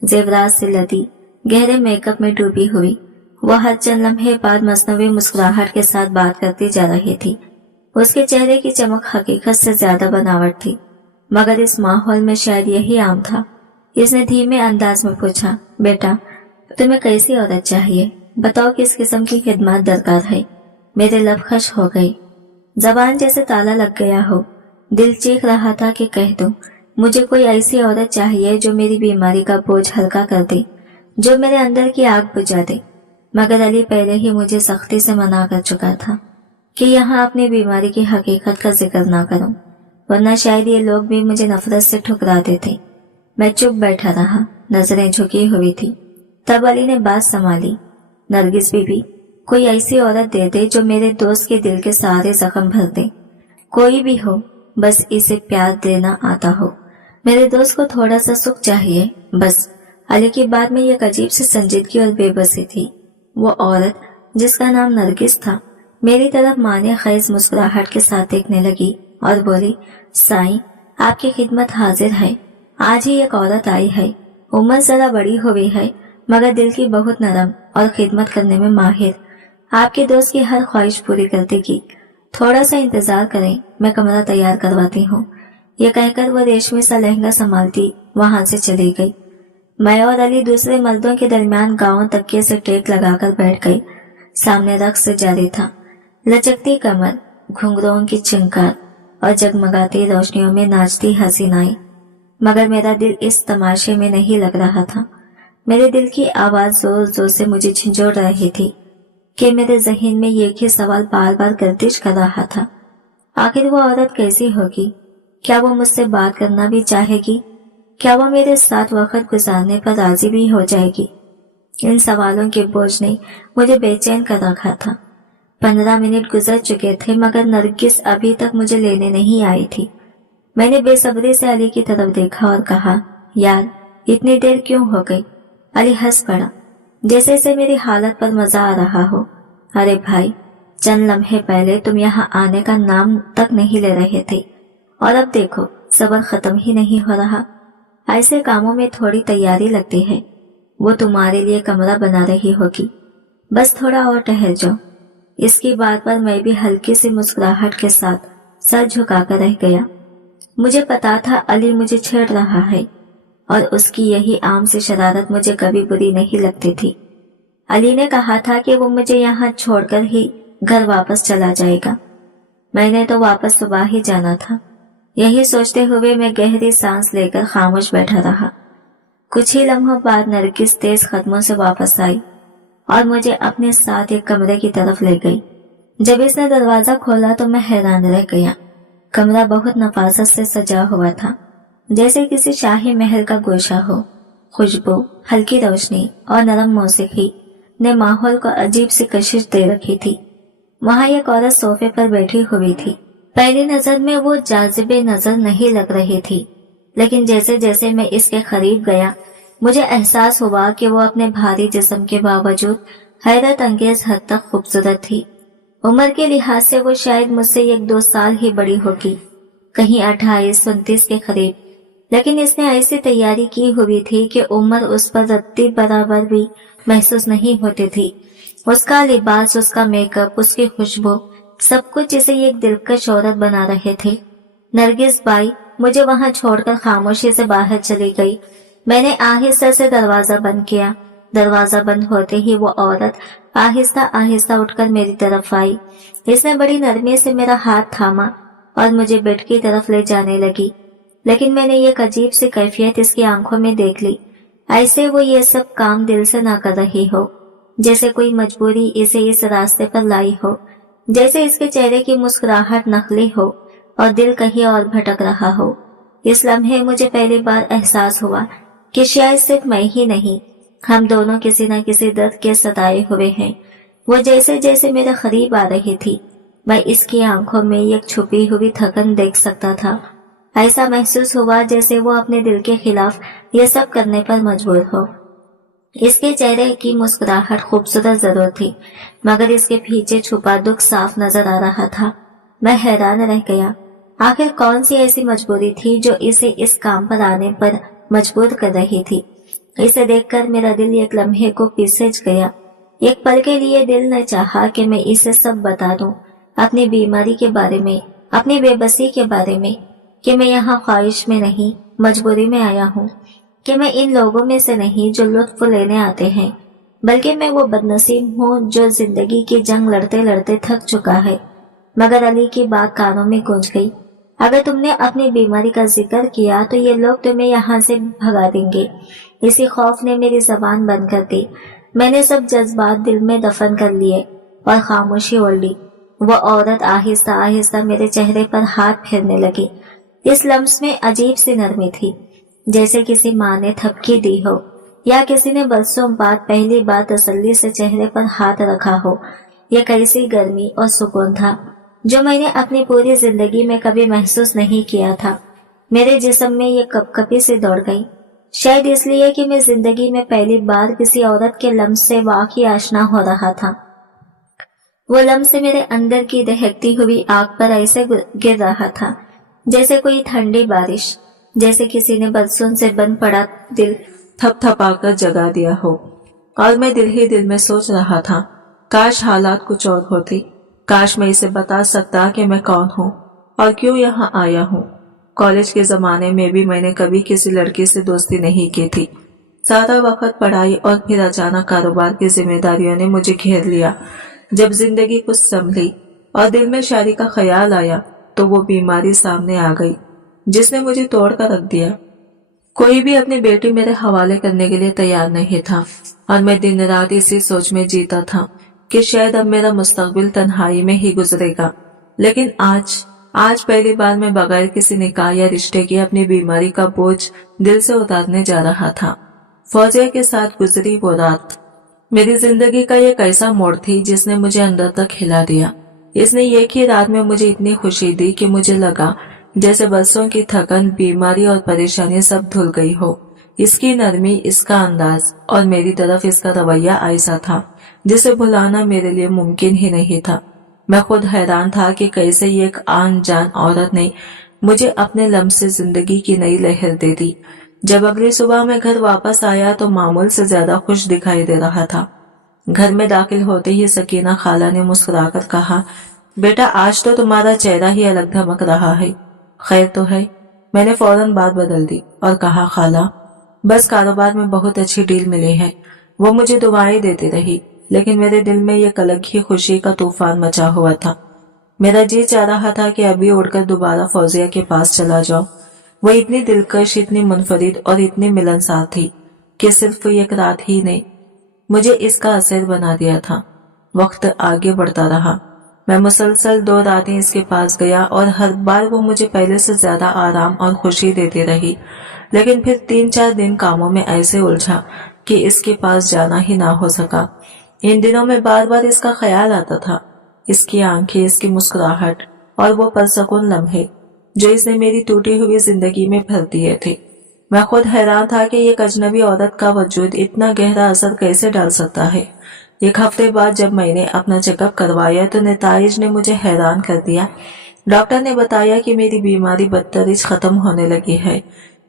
जेवरात से लदी गहरे मेकअप में डूबी हुई। वह हर चंद लम्हे बाद मसनवी मुस्कुराहट के साथ बात करती जा रही थी। उसके चेहरे की चमक हकीकत से ज्यादा बनावट थी, मगर इस माहौल में शायद यही आम था। इसने धीमे अंदाज में पूछा, बेटा तुम्हें कैसी औरत चाहिए? बताओ किस किस्म की खिदमत दरकार है। मेरे लब खश हो गई, जबान जैसे ताला लग गया हो। दिल चीख रहा था कि कह दूं, मुझे कोई ऐसी औरत चाहिए जो मेरी बीमारी का बोझ हल्का कर दे, जो मेरे अंदर की आग बुझा दे। मगर अली पहले ही मुझे सख्ती से मना कर चुका था कि यहाँ अपनी बीमारी की हकीकत का जिक्र ना करूं, वरना शायद ये लोग भी मुझे नफरत से ठुकरा देते। मैं चुप बैठा रहा, नजरें झुकी हुई थी। तब अली ने बात संभाली, नरगिस बीबी, कोई ऐसी औरत दे दे जो मेरे दोस्त के दिल के सारे जख्म भर दे। कोई भी हो, बस इसे प्यार देना आता हो। मेरे दोस्त को थोड़ा सा सुख चाहिए, बस। अली की बात में एक अजीब सी संजीदगी और बेबसी थी। वो औरत जिसका नाम नरगिस था मेरी तरफ माने खैज मुस्कुराहट के साथ देखने लगी और बोली, साईं आपकी खिदमत हाजिर है। आज ही एक औरत आई है, उम्र जरा बड़ी हुई है मगर दिल की बहुत नरम और खिदमत करने में माहिर। आपके दोस्त की हर ख्वाहिश पूरी कर देगी। थोड़ा सा इंतजार करें, मैं कमरा तैयार करवाती हूँ। ये कहकर वो रेशमी सा लहंगा संभालती वहां से चली गई। मैं और अली दूसरे मर्दों के दरमियान गांव तकिए से टेक लगाकर बैठ गए। सामने रक्स जारी था। लचकती कमर, घुंघरुओं की चिंकार और जगमगाती रोशनियों में नाचती हसीनाएं। मगर मेरा दिल इस तमाशे में नहीं लग रहा था। मेरे दिल की आवाज जोर जोर से मुझे झंझोड़ रही थी कि मेरे जहन में एक ही सवाल बार बार गर्दिश कर रहा था, आखिर वो औरत कैसी होगी? क्या वो मुझसे बात करना भी चाहेगी? क्या वो मेरे साथ वक्त गुजारने पर राजी भी हो जाएगी? इन सवालों के बोझ ने मुझे बेचैन कर रखा था। 15 मिनट गुजर चुके थे मगर नरगिस अभी तक मुझे लेने नहीं आई थी। मैंने बेसब्री से अली की तरफ देखा और कहा, यार इतनी देर क्यों हो गई? अली हंस पड़ा, जैसे इसे मेरी हालत पर मजा आ रहा हो। अरे भाई, चंद लम्हे पहले तुम यहाँ आने का नाम तक नहीं ले रहे थे और अब देखो सब्र खत्म ही नहीं हो रहा। ऐसे कामों में थोड़ी तैयारी लगती है। वो तुम्हारे लिए कमरा बना रही होगी, बस थोड़ा और ठहर जाओ। इसकी बात पर मैं भी हल्की सी मुस्कुराहट के साथ सर झुकाकर रह गया। मुझे पता था अली मुझे छेड़ रहा है और उसकी यही आम सी शरारत मुझे कभी बुरी नहीं लगती थी। अली ने कहा था कि वो मुझे यहाँ छोड़कर ही घर वापस चला जाएगा। मैंने तो वापस सुबह ही जाना था। यही सोचते हुए मैं गहरी सांस लेकर खामोश बैठा रहा। कुछ ही लम्हों बाद नरगिस तेज कदमों से वापस आई और मुझे अपने साथ एक कमरे की तरफ ले गई। जब इसने दरवाजा खोला तो मैं हैरान रह गया। कमरा बहुत नफासत से सजा हुआ था, जैसे किसी शाही महल का गोशा हो। खुशबू, हल्की रोशनी और नरम मौसीकी ने माहौल को अजीब सी कशिश दे रखी थी। वहां एक औरत सोफे पर बैठी हुई थी। पहली नजर में वो जाजिबे नजर नहीं लग रही थी, लेकिन जैसे जैसे मैं इसके करीब गया मुझे एहसास हुआ कि वो अपने भारी जिस्म के बावजूद हैरत अंगेज हद तक खूबसूरत थी। उम्र के लिहाज से वो शायद मुझसे 1-2 साल ही बड़ी होगी, कहीं 28-29 के करीब, लेकिन इसने ऐसी तैयारी की हुई थी कि उम्र उस पर रत्ती बराबर भी महसूस नहीं होती थी। उसका लिबास, उसका मेकअप, उसकी खुशबू, सब कुछ इसे एक दिलकश औरत बना रहे थे। नरगिस बाई मुझे वहां छोड़कर खामोशी से बाहर चली गई। मैंने आहिस्ता से दरवाजा बंद किया। दरवाजा बंद होते ही वो औरत आहिस्ता आहिस्ता उठकर मेरी तरफ आई। इसने बड़ी नरमी से मेरा हाथ थामा और मुझे बेड की तरफ ले जाने लगी, लेकिन मैंने एक अजीब सी कैफियत इसकी आंखों में देख ली। ऐसे वो ये सब काम दिल से ना कर रही हो, जैसे कोई मजबूरी इसे इस रास्ते पर लाई हो, जैसे इसके चेहरे की मुस्कुराहट नकली हो और दिल कहीं और भटक रहा हो। इस लम्हे मुझे पहली बार एहसास हुआ कि शायद सिर्फ मैं ही नहीं, हम दोनों किसी न किसी दर्द के सताए हुए हैं। वो जैसे जैसे मेरे करीब आ रही थी, मैं इसकी आंखों में एक छुपी हुई थकन देख सकता था। ऐसा महसूस हुआ जैसे वो अपने दिल के खिलाफ ये सब करने पर मजबूर हो। इसके चेहरे की मुस्कुराहट खूबसूरत जरूर थी, मगर इसके पीछे छुपा दुख साफ नजर आ रहा था। मैं हैरान रह गया, आखिर कौन सी ऐसी मजबूरी थी जो इसे इस काम पर आने पर मजबूर कर रही थी। इसे देखकर मेरा दिल एक लम्हे को पिसज गया। एक पल के लिए दिल ने चाहा कि मैं इसे सब बता दूं, अपनी बीमारी के बारे में, अपनी बेबसी के बारे में, कि मैं यहाँ ख्वाहिश में नहीं मजबूरी में आया हूँ, कि मैं इन लोगों में से नहीं जो लुत्फ लेने आते हैं, बल्कि मैं वो बदनसीब हूँ जो जिंदगी की जंग लड़ते लड़ते थक चुका है। मगर अली की बात कानों में गूंज गई। अगर तुमने अपनी बीमारी का जिक्र किया तो ये लोग तुम्हें यहाँ से भगा देंगे। इसी खौफ ने मेरी जबान बंद कर दी। मैंने सब जज्बात दिल में दफन कर लिए और खामोशी ओढ़ ली। वो औरत आहिस्ता आहिस्ता मेरे चेहरे पर हाथ फेरने लगी। इस लम्स में अजीब सी नरमी थी, जैसे किसी माँ ने थपकी दी हो या किसी ने बरसों बाद पहली बार तसल्ली से चेहरे पर हाथ रखा हो। यह कैसी गर्मी और सुकून था जो मैंने अपनी पूरी जिंदगी में कभी महसूस नहीं किया था। मेरे जिस्म में ये कपकपी से दौड़ गई, शायद इसलिए कि मैं जिंदगी में पहली बार किसी औरत के लम्स से वाकई आशना हो रहा था। वो लम्स मेरे अंदर की दहकती हुई आग पर ऐसे गिर रहा था जैसे कोई ठंडी बारिश, जैसे किसी ने बरसों से बंद पड़ा दिल थपथपाकर जगा दिया हो। और मैं दिल ही दिल में सोच रहा था, काश हालात कुछ और होती, काश मैं इसे बता सकता कि मैं कौन हूँ और क्यों यहाँ आया हूँ। कॉलेज के जमाने में भी मैंने कभी किसी लड़की से दोस्ती नहीं की थी। सारा वक्त पढ़ाई और फिर अचानक कारोबार की जिम्मेदारियों ने मुझे घेर लिया। जब जिंदगी कुछ संभली और दिल में शादी का ख्याल आया तो वो बीमारी सामने आ गई जिसने मुझे तोड़ कर रख दिया। कोई भी अपनी बेटी मेरे हवाले करने के लिए तैयार नहीं था और मैं दिन रात इसी सोच में जीता था कि शायद अब मेरा मुस्तकबिल तन्हाई में ही गुजरेगा। लेकिन आज पहली बार मैं बगैर किसी निकाह या रिश्ते की अपनी बीमारी का बोझ दिल से उतारने जा रहा था। फौजिया के साथ गुजरी वो रात मेरी जिंदगी का एक ऐसा मोड़ थी जिसने मुझे अंदर तक हिला दिया। इसने एक ही रात में मुझे इतनी खुशी दी कि मुझे लगा जैसे बरसों की थकन, बीमारी और परेशानी सब धुल गई हो। इसकी नरमी, इसका अंदाज और मेरी तरफ इसका रवैया ऐसा था जिसे भुलाना मेरे लिए मुमकिन ही नहीं था। मैं खुद हैरान था कि कैसे एक अनजान औरत ने मुझे अपने लम्स से जिंदगी की नई लहर दे दी। जब अगली सुबह मैं घर वापस आया तो मामूल से ज्यादा खुश दिखाई दे रहा था। घर में दाखिल होते ही सकीना खाला ने मुस्कुराकर कहा, बेटा आज तो तुम्हारा चेहरा ही अलग धमक रहा है। खैर तो है। मैंने फौरन बात बदल दी और कहा, खाला बस कारोबार में बहुत अच्छी डील मिली है। वो मुझे दुआएं देती रही, लेकिन मेरे दिल में एक अलग ही खुशी का तूफान मचा हुआ था। मेरा जी चाह रहा था कि अभी उड़कर दोबारा फौजिया के पास चला जाऊं। वो इतनी दिलकश, इतनी मुनफरिद और इतनी मिलनसार थी कि सिर्फ एक रात ही ने मुझे इसका असर बना दिया था। वक्त आगे बढ़ता रहा। मैं मुसलसल 2 रातें इसके पास गया और हर बार वो मुझे पहले से ज्यादा आराम और खुशी देती रही। लेकिन फिर 3-4 दिन कामों में ऐसे उलझा कि इसके पास जाना ही ना हो सका। इन दिनों में बार बार इसका ख्याल आता था, इसकी आंखें, इसकी मुस्कुराहट और वो परसकून लम्हे जो इसने मेरी टूटी हुई जिंदगी में भर दिए थे। मैं खुद हैरान था कि एक अजनबी औरत का वजूद इतना गहरा असर कैसे डाल सकता है। 1 हफ्ते बाद जब मैंने अपना चेकअप करवाया तो नतीजे ने मुझे हैरान कर दिया। डॉक्टर ने बताया कि मेरी बीमारी बदतरीज खत्म होने लगी है।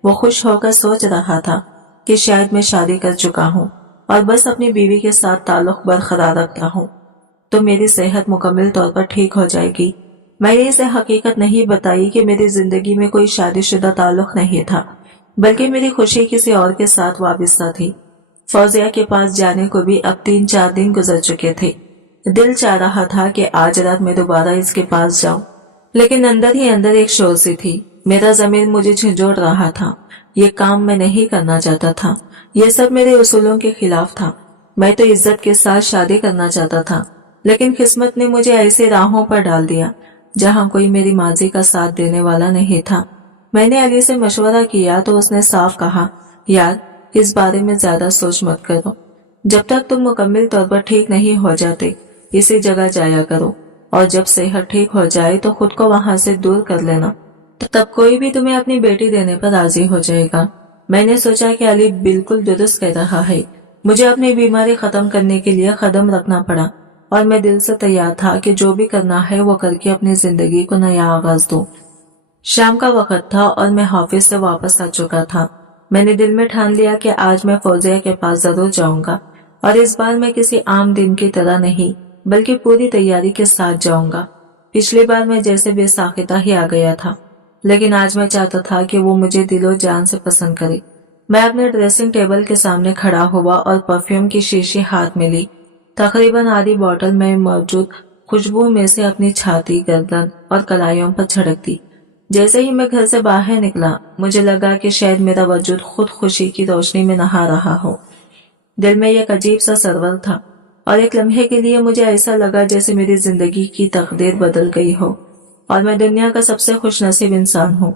वो खुश होकर सोच रहा था कि शायद मैं शादी कर चुका हूँ और बस अपनी बीवी के साथ ताल्लुक बरकरार रखता हूँ तो मेरी सेहत मुकम्मल तौर पर ठीक हो जाएगी। मैंने इसे हकीकत नहीं बताई कि मेरी जिंदगी में कोई शादीशुदा ताल्लुक नहीं था, बल्कि मेरी खुशी किसी और के साथ वाबस्ता थी। फौजिया के पास जाने को भी अब 3-4 दिन गुजर चुके थे। दिल चाह रहा था कि आज रात मैं दोबारा इसके पास जाऊं, लेकिन अंदर ही अंदर एक शोर सी थी। मेरा ज़मीर मुझे झंझोड़ रहा था। ये काम मैं नहीं करना चाहता था। ये सब मेरे उसूलों के खिलाफ था। मैं तो इज्जत के साथ शादी करना चाहता था, लेकिन किस्मत ने मुझे ऐसे राहों पर डाल दिया जहां कोई मेरी माजी का साथ देने वाला नहीं था। मैंने अली से मशवरा किया तो उसने साफ कहा, यार इस बारे में ज्यादा सोच मत करो। जब तक तुम मुकम्मल तौर पर ठीक नहीं हो जाते इसी जगह जाया करो, और जब सेहत ठीक हो जाए तो खुद को वहां से दूर कर लेना, तो तब कोई भी तुम्हें अपनी बेटी देने पर राजी हो जाएगा। मैंने सोचा कि अली बिल्कुल दुरुस्त कह रहा है। मुझे अपनी बीमारी खत्म करने के लिए कदम रखना पड़ा और मैं दिल से तैयार था कि जो भी करना है वो करके अपनी जिंदगी को नया आगाज दूं। शाम का वक्त था और मैं ऑफिस से वापस आ चुका था। मैंने दिल में ठान लिया कि आज मैं फौजिया के पास जरूर जाऊंगा, और इस बार मैं किसी आम दिन की तरह नहीं बल्कि पूरी तैयारी के साथ जाऊंगा। पिछली बार मैं जैसे बेसाख्ता ही आ गया था, लेकिन आज मैं चाहता था कि वो मुझे दिलो जान से पसंद करे। मैं अपने ड्रेसिंग टेबल के सामने खड़ा हुआ और परफ्यूम की शीशी हाथ में ली। तकरीबन आधी बोतल में मौजूद खुशबू में से अपनी छाती, गर्दन और कलाइयों पर छिड़क दी। जैसे ही मैं घर से बाहर निकला, मुझे लगा कि शायद मेरा वजूद खुद खुशी की रोशनी में नहा रहा हो। दिल में एक अजीब सा सरवर था, और एक लम्हे के लिए मुझे ऐसा लगा जैसे मेरी जिंदगी की तकदीर बदल गई हो और मैं दुनिया का सबसे खुशनसीब इंसान हूँ।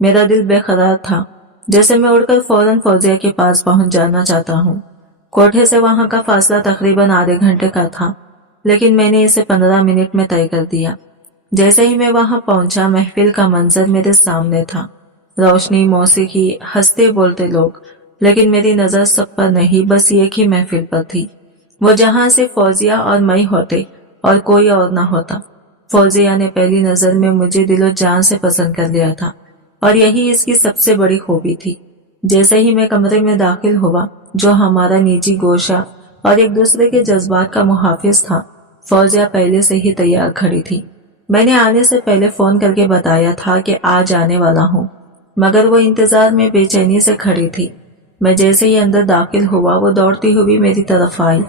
मेरा दिल बेकरार था, जैसे मैं उड़कर फौरन फौजिया के पास पहुंच जाना चाहता हूँ। कोठे से वहां का फासला तकरीबन आधे घंटे का था, लेकिन मैंने इसे 15 मिनट में तय कर दिया। जैसे ही मैं वहां पहुंचा, महफिल का मंजर मेरे सामने था। रोशनी, मौसीकी, हंसते बोलते लोग, लेकिन मेरी नजर सब पर नहीं, बस एक ही महफिल पर थी। वो जहां से फौजिया और मैं होते और कोई और न होता। फौजिया ने पहली नजर में मुझे दिलो जान से पसंद कर लिया था, और यही इसकी सबसे बड़ी खूबी थी। जैसे ही मैं कमरे में दाखिल हुआ, जो हमारा निजी गोशा और एक दूसरे के जज्बात का मुहाफिज था, फौजिया पहले से ही तैयार खड़ी थी। मैंने आने से पहले फोन करके बताया था कि आज आने वाला हूँ, मगर वो इंतजार में बेचैनी से खड़ी थी। मैं जैसे ही अंदर दाखिल हुआ, वो दौड़ती हुई मेरी तरफ आई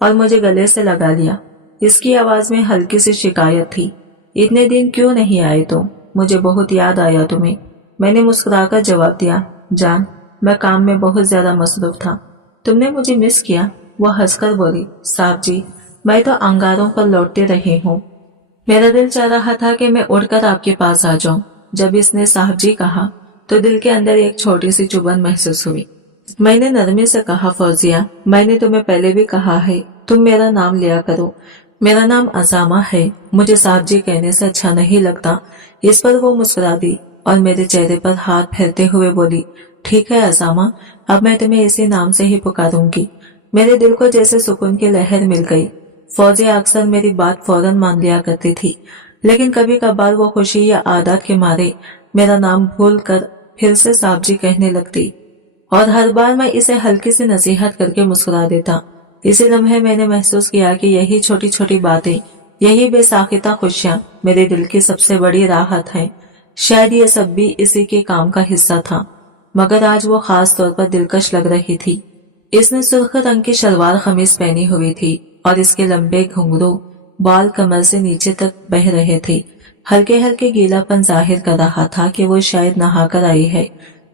और मुझे गले से लगा लिया। इसकी आवाज में हल्की सी शिकायत थी। इतने दिन क्यों नहीं आए तुम? मुझे बहुत याद आया तुम्हें। मैंने मुस्कुराकर जवाब दिया, जान, मैं काम में बहुत ज्यादा मसरूफ था। तुमने मुझे मिस किया? वो हंसकर बोली, साहब जी, मैं तो अंगारों पर लौटते रही हूँ। मेरा दिल चाह रहा था कि मैं उड़कर आपके पास आ जाऊं। जब इसने साहब जी कहा तो दिल के अंदर एक छोटी सी चुभन महसूस हुई। मैंने नरमी से कहा, फौजिया, मैंने तुम्हें पहले भी कहा है, तुम मेरा नाम लिया करो। मेरा नाम असामा है। मुझे साहब जी कहने से अच्छा नहीं लगता। इस पर वो मुस्कुरा दी और मेरे चेहरे पर हाथ फेरते हुए बोली, ठीक है असामा, अब मैं तुम्हें इसी नाम से ही पुकारूंगी। मेरे दिल को जैसे सुकून की लहर मिल गई। फौजिया अक्सर मेरी बात फौरन मान लिया करती थी, लेकिन कभी कभार वो खुशी या आदत के मारे मेरा नाम भूल कर फिर से साहब जी कहने लगती, और हर बार मैं इसे हल्की सी नसीहत करके मुस्कुरा देता। इसी लम्हे मैंने महसूस किया कि यही छोटी छोटी बातें, यही बेसाख्ता खुशियां मेरे दिल की सबसे बड़ी राहत है। शायद ये सब भी इसी के काम का हिस्सा था, मगर आज वो खास तौर पर दिलकश लग रही थी। इसने सुर्ख रंग की शलवार कमीज पहनी हुई थी और इसके लंबे घुंघरू बाल कमर से नीचे तक बह रहे थे। हल्के हल्के गीलापन जाहिर कर रहा था कि वो शायद नहाकर आई है।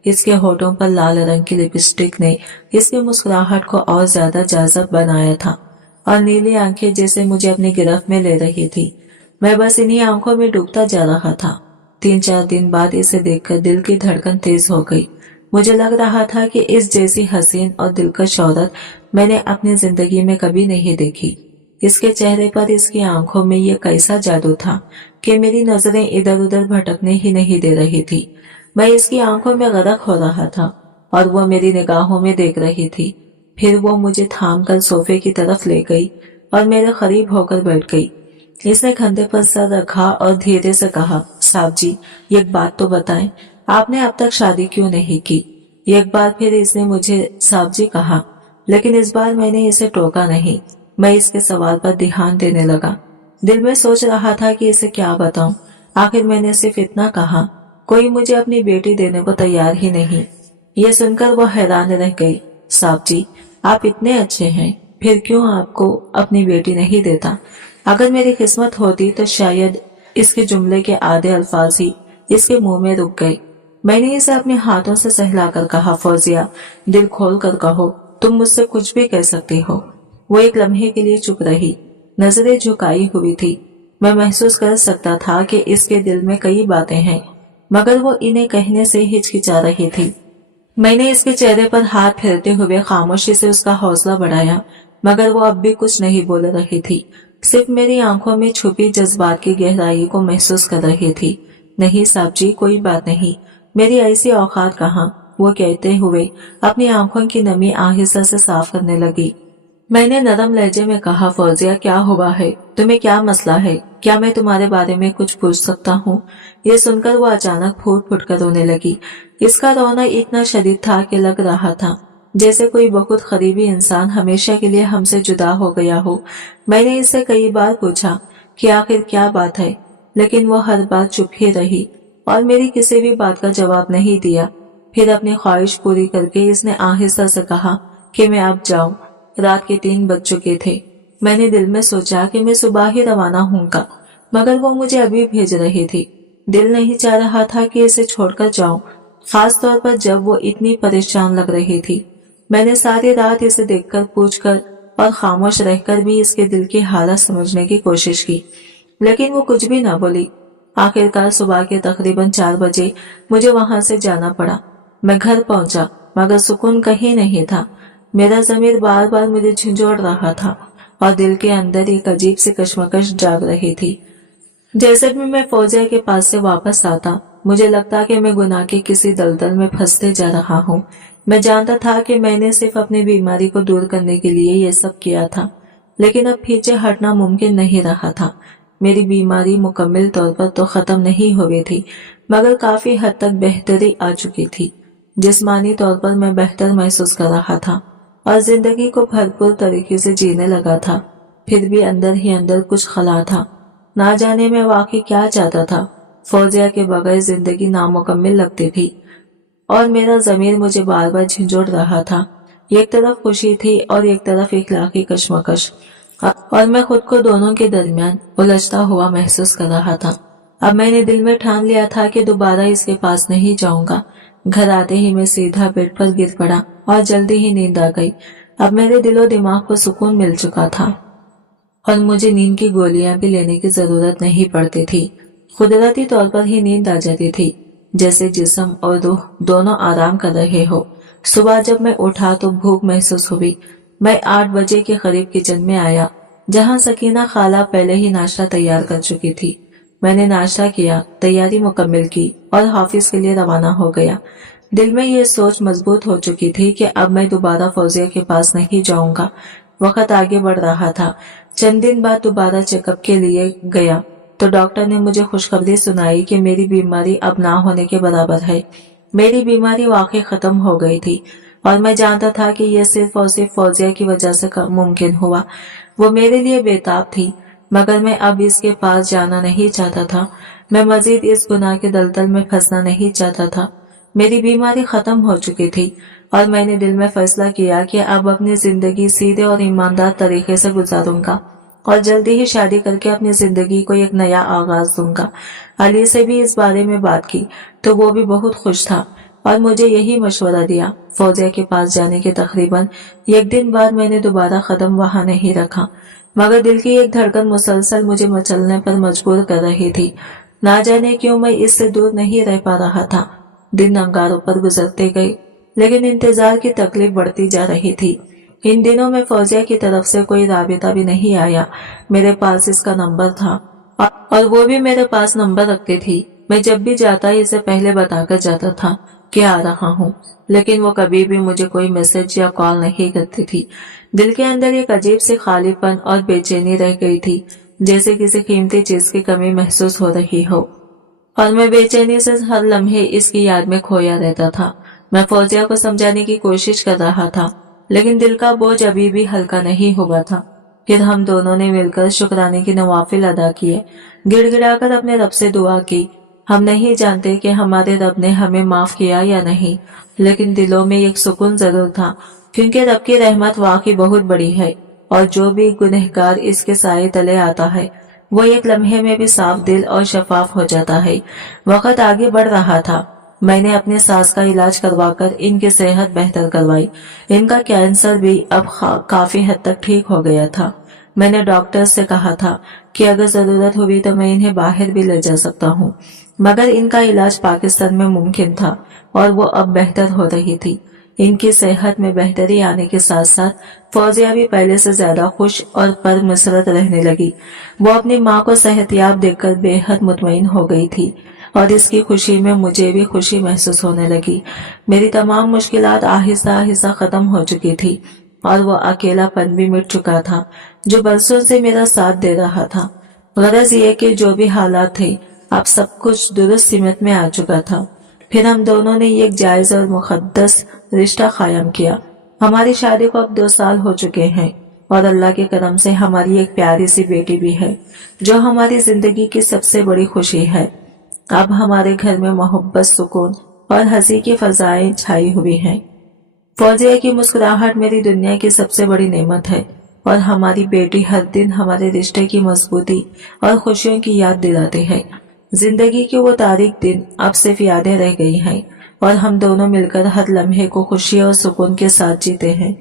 इसके होठों पर लाल रंग की लिपस्टिक ने इसकी मुस्कुराहट को और ज्यादा जाज़ब बनाया था, और नीली आंखें जैसे मुझे अपनी गिरफ्त में ले रही थी। मैं बस इन्हीं आंखों में डूबता जा रहा था। 3-4 दिन बाद इसे देखकर दिल की धड़कन तेज हो गई। मुझे लग रहा था कि इस जैसी हसीन और दिलकश औरत मैंने अपनी जिंदगी में कभी नहीं देखी। इसके चेहरे पर, इसकी आंखों में ये कैसा जादू था कि मेरी नजरें इधर उधर भटकने ही नहीं दे रही थी। मैं इसकी आंखों में गर्क हो रहा था और वो मेरी निगाहों में देख रही थी। फिर वो मुझे थाम कर सोफे की तरफ ले गई और मेरे करीब होकर बैठ गई। इसने कंधे पर सर रखा और धीरे से कहा, साहब जी, एक बात तो बताएं, आपने अब तक शादी क्यों नहीं की? एक बार फिर इसने मुझे साहब जी कहा, लेकिन इस बार मैंने इसे टोका नहीं। मैं इसके सवाल पर ध्यान देने लगा। दिल में सोच रहा था कि इसे क्या बताऊं। आखिर मैंने सिर्फ इतना कहा, कोई मुझे अपनी बेटी देने को तैयार ही नहीं। ये सुनकर वो हैरान रह गई। साहब जी, आप इतने अच्छे हैं, फिर क्यों आपको अपनी बेटी नहीं देता? अगर मेरी किस्मत होती तो शायद इसके जुमले के आधे अल्फाज ही इसके मुंह में रुक गए। मैंने इसे अपने हाथों से सहलाकर कहा, फौजिया, दिल खोल कर कहो, तुम मुझसे कुछ भी कह सकती हो। वो एक लम्हे के लिए चुप रही, नजरें झुकाई हुई थी। मैं महसूस कर सकता था कि इसके दिल में कई बातें हैं, मगर वो इन्हें कहने से हिचकिचा रही थी। मैंने इसके चेहरे पर हाथ फेरते हुए खामोशी से उसका हौसला बढ़ाया, मगर वो अब भी कुछ नहीं बोल रही थी। सिर्फ मेरी आंखों में छुपी जज्बात की गहराई को महसूस कर रही थी। नहीं साहब जी, कोई बात नहीं, मेरी ऐसी औकात कहाँ, वो कहते हुए अपनी आंखों की नमी आहिस्ता से साफ करने लगी। میں نے नरम लहजे में कहा, फौजिया क्या हुआ है, तुम्हें क्या मसला है, क्या मैं तुम्हारे बारे में कुछ पूछ सकता हूँ। ये सुनकर वो अचानक फूट फूट कर रोने लगी। इसका रोना इतना शदीद था कि लग रहा था जैसे कोई बहुत करीबी इंसान हमेशा के लिए हमसे जुदा हो गया हो। मैंने इससे कई बार पूछा कि आखिर क्या बात है, लेकिन वो हर बार चुप ही रही और मेरी किसी भी बात का जवाब नहीं दिया। फिर अपनी ख्वाहिश पूरी करके इसने आहिस्ता से कहा कि मैं अब जाऊं। रात के 3 बज चुके थे। मैंने दिल में सोचा कि मैं सुबह ही रवाना होऊंगा, मगर वो मुझे अभी भेज रही थी। दिल नहीं चाह रहा था कि इसे छोड़कर जाऊं, खास तौर पर जब वो इतनी परेशान लग रही थी। मैंने सारी रात इसे देखकर, पूछकर और खामोश रहकर भी इसके दिल की हालत समझने की कोशिश की, लेकिन वो कुछ भी न बोली। आखिरकार सुबह के तकरीबन 4 बजे मुझे वहां से जाना पड़ा। मैं घर पहुंचा, मगर सुकून कहीं नहीं था। मेरा ज़मीर बार बार मुझे झंझोड़ रहा था और दिल के अंदर एक अजीब सी कश्मकश जाग रही थी। जैसे भी मैं फौजिया के पास से वापस आता, मुझे लगता कि मैं गुनाह के किसी दलदल में फंसते जा रहा हूँ। मैं जानता था कि मैंने सिर्फ अपनी बीमारी को दूर करने के लिए ये सब किया था, लेकिन अब पीछे हटना मुमकिन नहीं रहा था। मेरी बीमारी मुकम्मल तौर पर तो खत्म नहीं हुई थी, मगर काफी हद तक बेहतरी आ चुकी थी। जिस्मानी तौर पर मैं बेहतर महसूस कर रहा था और जिंदगी को भरपूर तरीके से जीने लगा था। फिर भी अंदर ही अंदर कुछ खला था। ना जाने मैं वाकई क्या चाहता था। फौजिया के बगैर जिंदगी नामुकम्मल लगती थी और मेरा ज़मीर मुझे बार बार झंझोड़ रहा था। एक तरफ खुशी थी और एक तरफ इखलाकी कश्मकश, और मैं खुद को दोनों के दरमियान उलझता हुआ महसूस कर रहा था। अब मैंने दिल में ठान लिया था कि दोबारा इसके पास नहीं जाऊंगा। घर आते ही मैं सीधा बेड पर गिर पड़ा और जल्दी ही नींद आ गई। अब मेरे दिलो दिमाग को सुकून मिल चुका था और मुझे नींद की गोलियां भी लेने की जरूरत नहीं पड़ती थी। कुदरती तौर पर ही नींद आ जाती थी, जैसे जिस्म और रूह दोनों आराम कर रहे हो। सुबह जब मैं उठा तो भूख महसूस हुई। मैं 8 बजे के करीब किचन में आया, जहां सकीना खाला पहले ही नाश्ता तैयार कर चुकी थी। मैंने नाश्ता किया, तैयारी मुकम्मल की और हाफिज के लिए रवाना हो गया। दिल में ये सोच मजबूत हो चुकी थी कि अब मैं दोबारा फौजिया के पास नहीं जाऊंगा। वक्त आगे बढ़ रहा था। चंद दिन बाद दोबारा चेकअप के लिए गया तो डॉक्टर ने मुझे खुशखबरी सुनाई कि मेरी बीमारी अब ना होने के बराबर है। मेरी बीमारी वाकई खत्म हो गई थी और मैं जानता था कि यह सिर्फ और सिर्फ फौजिया की वजह से मुमकिन हुआ। वो मेरे लिए बेताब थी, मगर मैं अब इसके पास जाना नहीं चाहता था। मैं मजीद इस गुनाह के दलदल में फंसना नहीं चाहता था। मेरी बीमारी खत्म हो चुकी थी और मैंने दिल में फैसला किया कि अब अपनी जिंदगी सीधे और ईमानदार तरीके से गुजारूंगा और जल्दी ही शादी करके अपनी जिंदगी को एक नया आगाज दूंगा। अली से भी इस बारे में बात की तो वो भी बहुत खुश था और मुझे यही मशवरा दिया। फौजिया के पास जाने के तकरीबन 1 दिन बाद मैंने दोबारा कदम वहां नहीं रखा, मगर दिल की एक धड़कन मुसलसल मुझे मचलने पर मजबूर कर रही थी। ना जाने क्यों मैं इससे दूर नहीं रह पा रहा था। दिन अंगारों पर गुजरते गए, लेकिन इंतजार की तकलीफ बढ़ती जा रही थी। इन दिनों में फौजिया की तरफ से कोई राबिता भी नहीं आया। मेरे पास इसका नंबर था और वो भी मेरे पास नंबर रखती थी। मैं जब भी जाता इसे पहले बताकर जाता था कि आ रहा हूँ, लेकिन वो कभी भी मुझे कोई मैसेज या कॉल नहीं करती थी। दिल के अंदर एक अजीब सी खालीपन और बेचैनी रह गई थी, जैसे किसी कीमती चीज की कमी महसूस हो रही हो, और मैं बेचैनी से हर लम्हे इसकी याद में खोया रहता था। मैं फौजिया को समझाने की कोशिश कर रहा था, लेकिन दिल का बोझ अभी भी हल्का नहीं हुआ था। फिर हम दोनों ने मिलकर शुक्राने की नवाफिल अदा किए, गिड़गिड़ाकर अपने रब से दुआ की। हम नहीं जानते कि हमारे रब ने हमें माफ किया या नहीं, लेकिन दिलों में एक सुकून जरूर था, क्योंकि रब की रहमत वाकई बहुत बड़ी है और जो भी गुनहगार इसके साए तले आता है वो एक लम्हे में भी साफ दिल और शफाफ हो जाता है। वक्त आगे बढ़ रहा था। मैंने अपने सास का इलाज करवाकर इनकी सेहत बेहतर करवाई। इनका कैंसर भी अब काफी हद तक ठीक हो गया था। मैंने डॉक्टर से कहा था कि अगर जरूरत हुई तो मैं इन्हें बाहर भी ले जा सकता हूँ, मगर इनका इलाज पाकिस्तान में मुमकिन था और वो अब बेहतर हो रही थी। इनकी सेहत में बेहतरी आने के साथ साथ फौजिया भी पहले से ज्यादा खुश और पर मसरत रहने लगी। वो अपनी माँ को सेहतयाब देखकर बेहद मुतमईन हो गई थी और इसकी खुशी में मुझे भी खुशी महसूस होने लगी। मेरी तमाम मुश्किलात आहिस्ता आहिस्ता खत्म हो चुकी थी और वो अकेलापन भी मिट चुका था जो बरसों से मेरा साथ दे रहा था। गरज ये कि जो भी हालात थे अब सब कुछ दुरुस्त सीमित में आ चुका था। फिर हम दोनों ने एक जायज और मुकद्दस रिश्ता कायम किया। हमारी शादी को अब 2 साल हो चुके हैं और अल्लाह के करम से हमारी एक प्यारी सी बेटी भी है जो हमारी जिंदगी की सबसे बड़ी खुशी है। अब हमारे घर में मोहब्बत, सुकून और हंसी की फजाएं छाई हुई हैं। फौजिया की मुस्कुराहट मेरी दुनिया की सबसे बड़ी नेमत है और हमारी बेटी हर दिन हमारे रिश्ते की मजबूती और खुशियों की याद दिलाती है। जिंदगी के वो तारीख दिन अब सिर्फ यादें रह गई हैं और हम दोनों मिलकर हर लम्हे को खुशी और सुकून के साथ जीते हैं।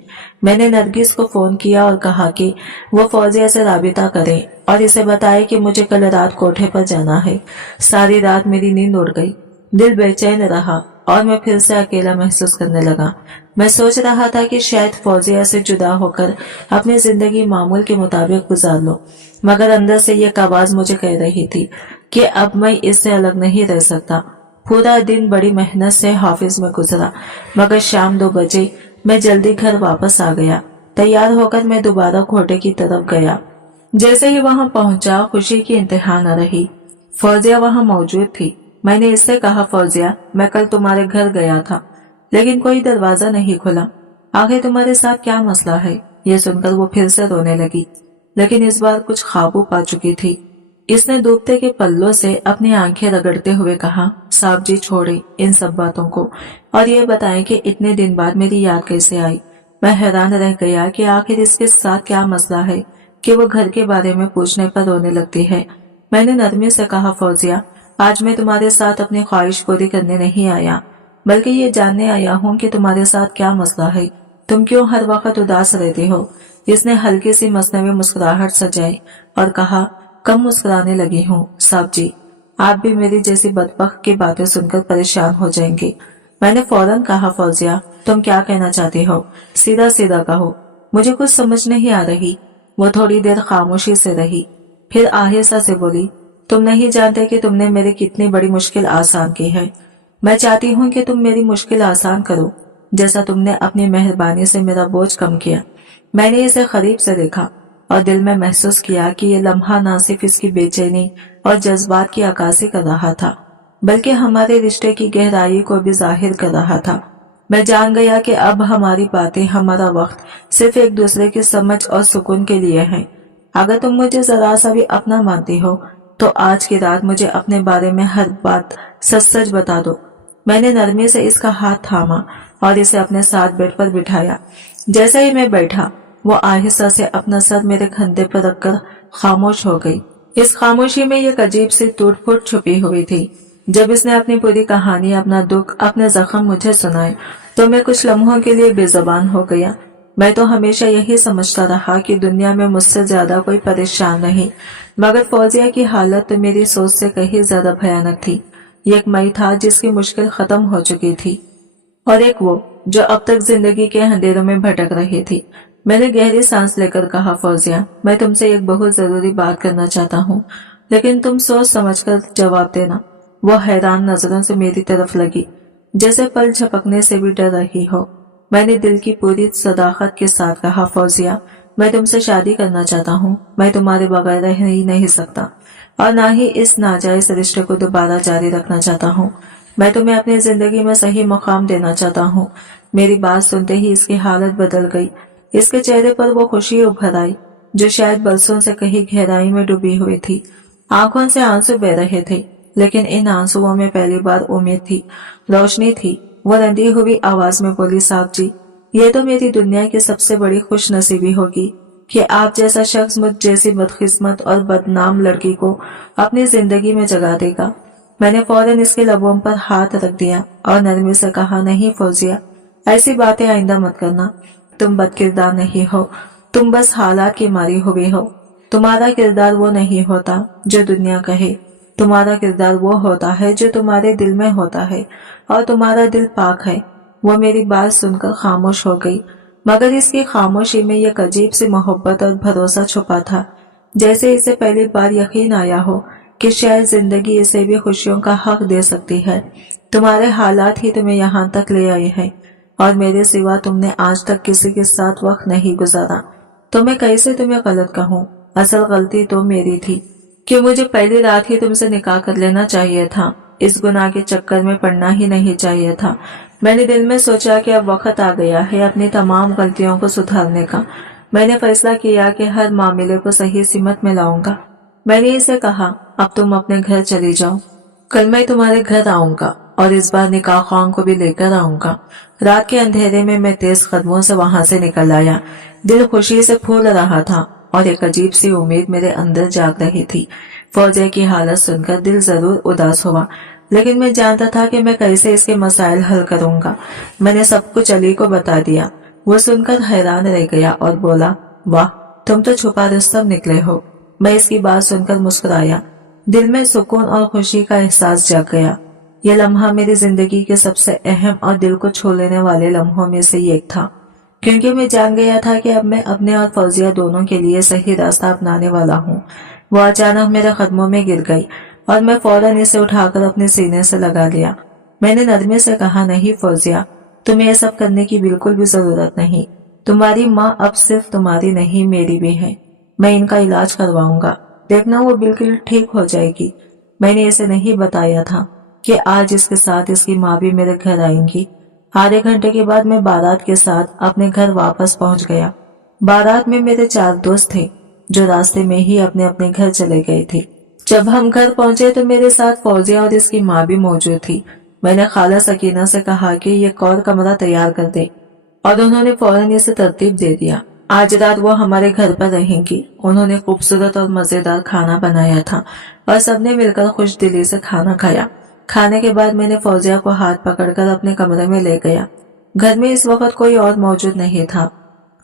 मैंने नरगिस को फोन किया और कहा कि वो फौजिया से राबिता करे और इसे बताए कि मुझे कल रात कोठे पर जाना है। सारी रात मेरी नींद उड़ गई, दिल बेचैन रहा और मैं फिर से अकेला महसूस करने लगा। मैं सोच रहा था कि शायद फौजिया से जुदा होकर अपनी जिंदगी मामूल के मुताबिक गुजार लूं, मगर अंदर से ये आवाज मुझे कह रही थी कि अब मैं इससे अलग नहीं रह सकता। पूरा दिन बड़ी मेहनत से ऑफिस में गुजरा, मगर शाम 2 बजे मैं जल्दी घर वापस आ गया। तैयार होकर मैं दोबारा कोठे की तरफ गया। जैसे ही वहां पहुंचा, खुशी की इंतहा न रही। फौजिया वहां मौजूद थी। मैंने इससे कहा, फौजिया, मैं कल तुम्हारे घर गया था लेकिन कोई दरवाजा नहीं खुला। आखिर तुम्हारे साथ क्या मसला है? ये सुनकर वो फिर से रोने लगी, लेकिन इस बार कुछ काबू पा चुकी थी। इसने डूबते के पल्लों से अपनी आंखें रगड़ते हुए कहा, साहब जी छोड़े इन सब बातों को और ये बताएं कि इतने दिन बाद मेरी याद कैसे आई। मैं हैरान रह गया कि आखिर इसके साथ क्या मसला है कि वो घर के बारे में पूछने पर रोने लगती है। मैंने नरमी से कहा, फौजिया, आज मैं तुम्हारे साथ अपनी ख्वाहिश पूरी करने नहीं आया, बल्कि ये जानने आया हूँ कि तुम्हारे साथ क्या मसला है। तुम क्यों हर वक्त उदास रहती हो? इसने हल्की सी मसनवी मुस्कुराहट सजाई और कहा, कम मुस्कुराने लगी हूँ साहब जी, आप भी मेरी जैसी बदबख्त की बातें सुनकर परेशान हो जाएंगे। मैंने फौरन कहा, फौजिया, तुम क्या कहना चाहती हो? सीधा सीधा कहो, मुझे कुछ समझ नहीं आ रही। वो थोड़ी देर खामोशी से रही, फिर आहिस्ता से बोली, तुम नहीं जानते कि तुमने मेरी कितनी बड़ी मुश्किल आसान की है। मैं चाहती हूँ कि तुम मेरी मुश्किल आसान करो, जैसा तुमने अपनी मेहरबानी से मेरा बोझ कम किया। मैंने इसे करीब से देखा और दिल में महसूस किया कि ये लम्हा न सिर्फ इसकी बेचैनी और जज्बात की अक्कासी कर रहा था, बल्कि हमारे रिश्ते की गहराई को भी जाहिर कर रहा था। मैं जान गया कि अब हमारी बातें, हमारा वक्त सिर्फ एक दूसरे की समझ और सुकून के लिए है। अगर तुम मुझे जरा सा भी अपना मानती हो तो आज की रात मुझे अपने बारे में हर बात सच सच बता दो। मैंने नरमी से इसका हाथ थामा और इसे अपने साथ बेड पर बिठाया। जैसे ही मैं बैठा, वो आहिस्ता से अपना सर मेरे कंधे पर रखकर खामोश हो गई। इस खामोशी में एक अजीब सी टूट फूट छुपी हुई थी। जब इसने अपनी पूरी कहानी, अपना दुख, अपने जख्म मुझे सुनाए तो मैं कुछ लम्हों के लिए बेजुबान हो गया। मैं तो हमेशा यही समझता रहा कि दुनिया में मुझसे ज्यादा कोई परेशान नहीं, मगर फौजिया की हालत तो मेरी सोच से कहीं ज्यादा भयानक थी। एक मैं था जिसकी मुश्किल खत्म हो चुकी थी और एक वो जो अब तक जिंदगी के अंधेरों में भटक रही थी। मैंने गहरी सांस लेकर कहा, फौजिया, मैं तुमसे एक बहुत जरूरी बात करना चाहता हूँ, लेकिन तुम सोच समझकर जवाब देना। वो हैरान नजरों से मेरी तरफ लगी, जैसे पल झपकने से भी डर रही हो। मैंने दिल की पूरी सदाकत के साथ कहा, फौजिया, मैं तुमसे शादी करना चाहता हूँ। मैं तुम्हारे बगैर रह ही नहीं सकता और ना ही इस नाजायज रिश्ते को दोबारा जारी रखना चाहता हूँ। मैं तुम्हें अपनी जिंदगी में सही मुकाम देना चाहता हूँ। मेरी बात सुनते ही इसकी हालत बदल गई। इसके चेहरे पर वो खुशी उभर आई जो शायद बरसों से कहीं गहराई में डूबी हुई थी। आंखों से आंसू बह रहे थे, लेकिन इन आंसुओं में पहली बार उम्मीद थी, रोशनी थी। वो रंधी हुई आवाज में बोली, साहब जी, ये तो मेरी दुनिया की सबसे बड़ी खुश नसीबी होगी कि आप जैसा शख्स मुझ जैसी बदकिस्मत और बदनाम लड़की को अपनी जिंदगी में जगा देगा। मैंने फौरन इसके लबों पर हाथ रख दिया और नरमी से कहा, नहीं फौजिया, ऐसी बातें आइंदा मत करना। तुम बदकिरदार नहीं हो, तुम बस हालात की मारी हुई हो। तुम्हारा किरदार वो नहीं होता जो दुनिया कहे, तुम्हारा किरदार वो होता है जो तुम्हारे दिल में होता है और तुम्हारा दिल पाक है। वो मेरी बात सुनकर खामोश हो गई, मगर इसकी खामोशी में एक अजीब सी मोहब्बत और भरोसा छुपा था, जैसे इसे पहली बार यकीन आया हो कि शायद जिंदगी इसे भी खुशियों का हक दे सकती है। तुम्हारे हालात ही तुम्हें यहाँ तक ले आए हैं। और मेरे सिवा तुमने आज तक किसी के साथ वक्त नहीं गुजारा, तो मैं कैसे तुम्हें गलत कहूँ। असल गलती तो मेरी थी कि मुझे पहली रात ही तुमसे निकाह कर लेना चाहिए था। इस गुनाह के चक्कर में पड़ना ही नहीं चाहिए था। मैंने दिल में सोचा कि अब वक्त आ गया है अपनी तमाम गलतियों को सुधारने का। मैंने फैसला किया कि हर मामले को सही सीमत में लाऊंगा। मैंने इसे कहा, अब तुम अपने घर चली जाओ, कल मैं तुम्हारे घर आऊंगा और इस बार निकाह खान को भी लेकर आऊंगा। रात के अंधेरे में मैं तेज कदमों से वहां से निकल आया। दिल खुशी से फूल रहा था और एक अजीब सी उम्मीद मेरे अंदर जाग रही थी। फौजिया की हालत सुनकर दिल जरूर उदास हुआ, लेकिन मैं जानता था कि मैं कैसे इसके मसाइल हल करूंगा। मैंने सब कुछ अली को बता दिया। वो सुनकर हैरान रह गया और बोला, वाह, तुम तो छुपा रुस्तम निकले हो। मैं इसकी बात सुनकर मुस्कुराया। दिल में सुकून और खुशी का एहसास जाग गया। यह लम्हा मेरी जिंदगी के सबसे अहम और दिल को छू लेने वाले लम्हों में से एक था, क्योंकि मैं जान गया था कि अब मैं अपने और फौजिया दोनों के लिए सही रास्ता अपनाने वाला हूँ। वो अचानक मेरे कदमों में गिर गई और मैं फौरन इसे उठाकर अपने सीने से लगा लिया। मैंने नरमी से कहा, नहीं फौजिया, तुम्हें यह सब करने की बिल्कुल भी जरूरत नहीं। तुम्हारी माँ अब सिर्फ तुम्हारी नहीं, मेरी भी है। मैं इनका इलाज करवाऊंगा, देखना वो बिल्कुल ठीक हो जाएगी। मैंने इसे नहीं बताया था कि आज इसके साथ इसकी माँ भी मेरे घर आएंगी। आधे घंटे के बाद मैं बारात के साथ अपने घर वापस पहुंच गया। बारात में मेरे 4 दोस्त थे जो रास्ते में ही अपने अपने घर चले गए थे। जब हम घर पहुंचे तो मेरे साथ फौजिया और इसकी माँ भी मौजूद थी। मैंने खाला सकीना से कहा कि ये एक और कमरा तैयार कर दे और उन्होंने फौरन इसे तरतीब दे दिया। आज रात वो हमारे घर पर रहेंगी। उन्होंने खूबसूरत और मजेदार खाना बनाया था और सबने मिलकर खुश दिली से खाना खाया। खाने के बाद मैंने फौजिया को हाथ पकड़कर अपने कमरे में ले गया। घर में इस वक्त कोई और मौजूद नहीं था।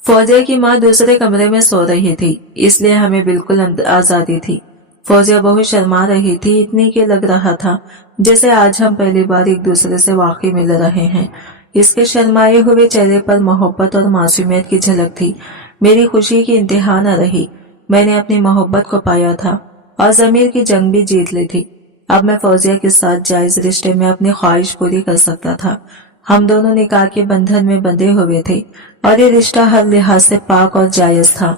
फौजिया की माँ दूसरे कमरे में सो रही थी, इसलिए हमें बिल्कुल आजादी थी। फौजिया बहुत शर्मा रही थी, इतनी कि लग रहा था जैसे आज हम पहली बार एक दूसरे से वाकई मिल रहे हैं। इसके शर्माए हुए चेहरे पर मोहब्बत और मासूमियत की झलक थी। मेरी खुशी की इंतहा न रही। मैंने अपनी मोहब्बत को पाया था और जमीर की जंग भी जीत ली थी। अब मैं फौजिया के साथ जायज रिश्ते में अपनी ख्वाहिश पूरी कर सकता था। हम दोनों निकाह के बंधन में बंधे हुए थे और ये रिश्ता हर लिहाज से पाक और जायज था।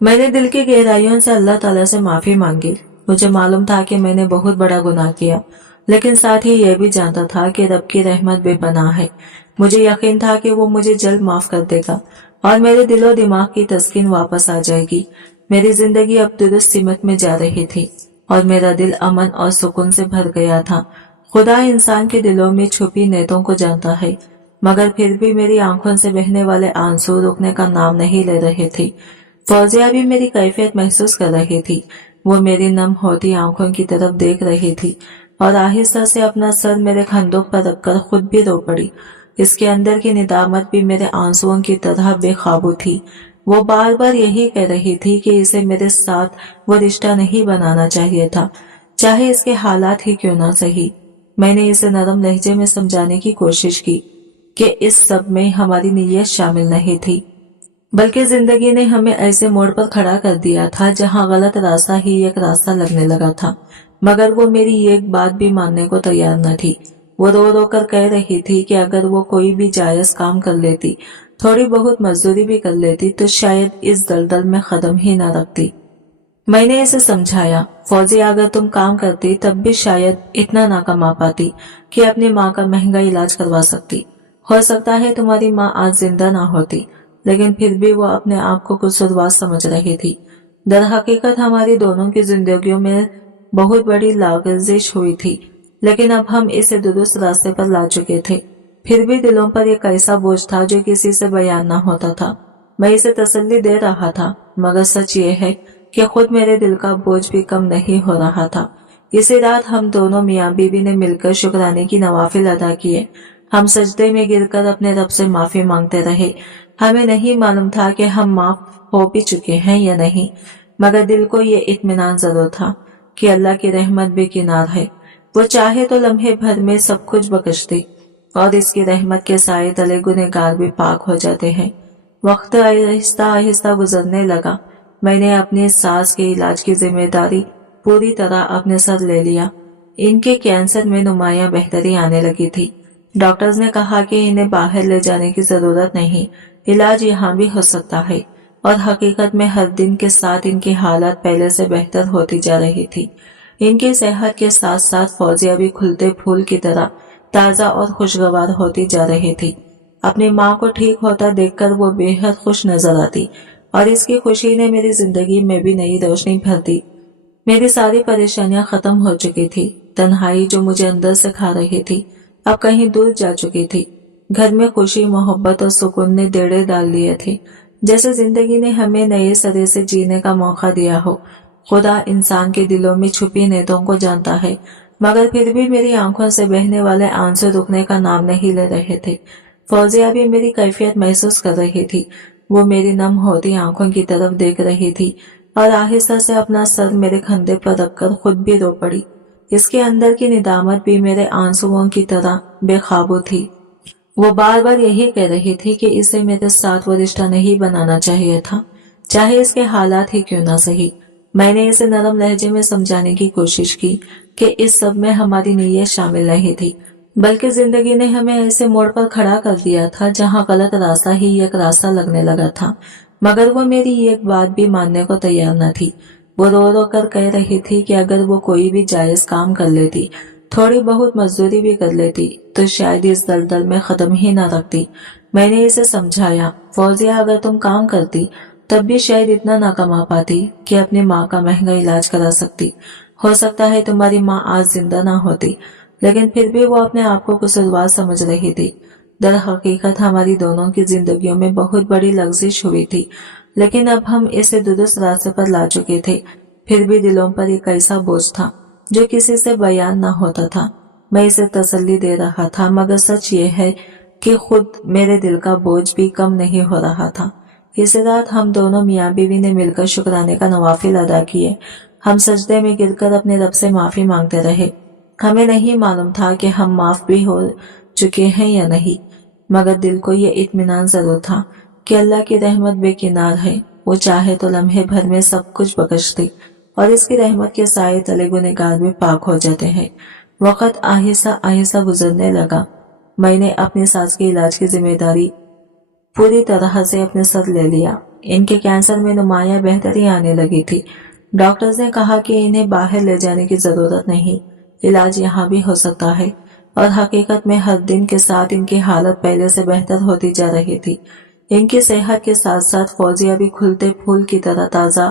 मैंने दिल की गहराइयों से अल्लाह ताला से माफी मांगी। मुझे मालूम था कि मैंने बहुत बड़ा गुनाह किया, लेकिन साथ ही यह भी जानता था कि रब की रहमत बेपनाह है। मुझे यकीन था कि वो मुझे जल्द माफ कर देगा और मेरे दिलो दिमाग की तस्कीन वापस आ जाएगी। मेरी जिंदगी अब दुरुस्त सिमत में जा रही थी और मेरा दिल अमन और सुकून से भर गया था। खुदा इंसान के दिलों में छुपी नेतों को जानता है, मगर फिर भी मेरी आंखों से बहने वाले आंसू रुकने का नाम नहीं ले रहे थे। फौजिया भी मेरी कैफियत महसूस कर रही थी। वो मेरी नम होती आंखों की तरफ देख रही थी और आहिस्ता से अपना सर मेरे कंधों पर रखकर खुद भी रो पड़ी। इसके अंदर की निदामत भी मेरे आंसुओं की तरह बेकाबू थी। वो बार बार यही कह रही थी कि इसे मेरे साथ वो रिश्ता नहीं बनाना चाहिए था, चाहे इसके हालात ही क्यों ना सही। मैंने इसे नरम लहजे में समझाने की कोशिश की कि इस सब में हमारी नीयत शामिल नहीं थी, बल्कि जिंदगी ने हमें ऐसे मोड़ पर खड़ा कर दिया था जहां गलत रास्ता ही एक रास्ता लगने लगा था। मगर वो मेरी एक बात भी मानने को तैयार न थी। वो रो रो कर कह रही थी कि अगर वो कोई भी जायज काम कर लेती, थोड़ी बहुत मजदूरी भी कर लेती, तो शायद इस दलदल में कदम ही न रखती। मैंने इसे समझाया, फौजी अगर तुम काम करती तब भी शायद इतना ना कमा पाती कि अपनी माँ का महंगा इलाज करवा सकती। हो सकता है तुम्हारी माँ आज जिंदा ना होती, लेकिन फिर भी वो अपने आप को कसूरवार समझ रही थी। दर हकीकत हमारी दोनों की जिंदगियों में बहुत बड़ी लागजिश हुई थी, लेकिन अब हम इसे दुरुस्त रास्ते पर ला चुके थे। फिर भी दिलों पर एक ऐसा बोझ था जो किसी से बयान न होता था। मैं इसे तसल्ली दे रहा था, मगर सच ये है कि खुद मेरे दिल का बोझ भी कम नहीं हो रहा था। इसी रात हम दोनों मियाँ बीवी ने मिलकर शुक्राने की नवाफिल अदा किए। हम सजदे में गिरकर अपने रब से माफी मांगते रहे। हमें नहीं मालूम था कि हम माफ हो भी चुके हैं या नहीं, मगर दिल को ये इत्मीनान जरूर था कि अल्लाह की रहमत बेकिनार है। वो चाहे तो लम्हे भर में सब कुछ बख्श दे और इसकी रहमत के साए तले गुनहगार भी पाक हो जाते हैं। वक्त आहिस्ता आहिस्ता गुजरने लगा। मैंने अपनी सास के इलाज की जिम्मेदारी पूरी तरह अपने सर ले लिया। इनके कैंसर में नुमाया बेहतरी आने लगी थी। डॉक्टर्स ने कहा कि इन्हें बाहर ले जाने की जरूरत नहीं, इलाज यहाँ भी हो सकता है। और हकीकत में हर दिन के साथ इनकी हालत पहले से बेहतर होती जा रही थी। इनकी सेहत के साथ साथ फौजिया भी खुलते फूल की तरह ताज़ा और खुशगवार होती जा रही थी। अपनी माँ को ठीक होता देखकर वो बेहद खुश नजर आती और इसकी खुशी ने मेरी जिंदगी में भी नई रोशनी भर दी। मेरी सारी परेशानियां खत्म हो चुकी थी। तन्हाई जो मुझे अंदर से खा रही थी अब कहीं दूर जा चुकी थी। घर में खुशी, मोहब्बत और सुकून ने डेरे डाल लिए थे, जैसे जिंदगी ने हमें नए सिरे से जीने का मौका दिया हो। खुदा इंसान के दिलों में छुपी नीयतों को जानता है, मगर फिर भी मेरी आंखों से बहने वाले आंसू रुकने का नाम नहीं ले रहे थे। फौजिया भी मेरी कैफियत महसूस कर रही थी। वो मेरी नम होती आंखों की तरफ देख रही थी और आहिस्ता से अपना सर मेरे कंधे पर रखकर खुद भी रो पड़ी। इसके अंदर की निदामत भी मेरे आंसुओं की तरह बेकाबू थी। वो बार बार यही कह रही थी कि इसे मेरे साथ वो रिश्ता नहीं बनाना चाहिए था, चाहे इसके हालात ही क्यों ना सही। मैंने इसे नरम लहजे में समझाने की कोशिश की कि इस सब में हमारी नीयत शामिल नहीं थी, बल्कि जिंदगी ने हमें ऐसे मोड़ पर खड़ा कर दिया था जहां गलत रास्ता ही एक रास्ता लगने लगा था। मगर वो मेरी एक बात भी मानने को तैयार न थी। वो रो रो कर कह रही थी कि अगर वो कोई भी जायज काम कर लेती, थोड़ी बहुत मजदूरी भी कर लेती, तो शायद इस दलदल में कदम ही न रखती। मैंने इसे समझाया, फौजिया अगर तुम काम करती तब भी शायद इतना ना कमा पाती कि अपनी माँ का महंगा इलाज करा सकती। हो सकता है तुम्हारी माँ आज जिंदा ना होती, लेकिन फिर भी वो अपने आप को कसूरवार समझ रही थी। दर हकीकत हमारी दोनों की जिंदगियों में बहुत बड़ी लग़ज़िश हुई थी, लेकिन अब हम इसे दुरुस्त रास्ते पर ला चुके थे। फिर भी दिलों पर एक ऐसा बोझ था जो किसी से बयान न होता था। मैं इसे तसल्ली दे रहा था, मगर सच ये है कि खुद मेरे दिल का बोझ भी कम नहीं हो रहा था। इस रात हम दोनों मियाँ बीवी ने मिलकर शुक्राने का नवाफिल अदा किए। हम सजदे में गिरकर अपने रब से माफी मांगते रहे। हमें नहीं मालूम था कि हम माफ भी हो चुके हैं या नहीं, मगर दिल को ये इत्मीनान जरूर था कि अल्लाह की रहमत बेकिनार है। वो चाहे तो लम्हे भर में सब कुछ बख्श दे और इसकी रहमत के साए तले गुनहगार भी पाक हो जाते हैं। वक्त आहिस्ता आहिस्ता गुजरने लगा। मैंने अपनी सास के इलाज की जिम्मेदारी पूरी तरह से अपने सर ले लिया। इनके कैंसर में नुमाया बेहतरी आने लगी थी। डॉक्टर्स ने कहा कि इन्हें बाहर ले जाने की जरूरत नहीं, इलाज यहाँ भी हो सकता है। और हकीकत में हर दिन के साथ इनकी हालत पहले से बेहतर होती जा रही थी। इनकी सेहत के साथ साथ फौजिया भी खुलते फूल की तरह ताज़ा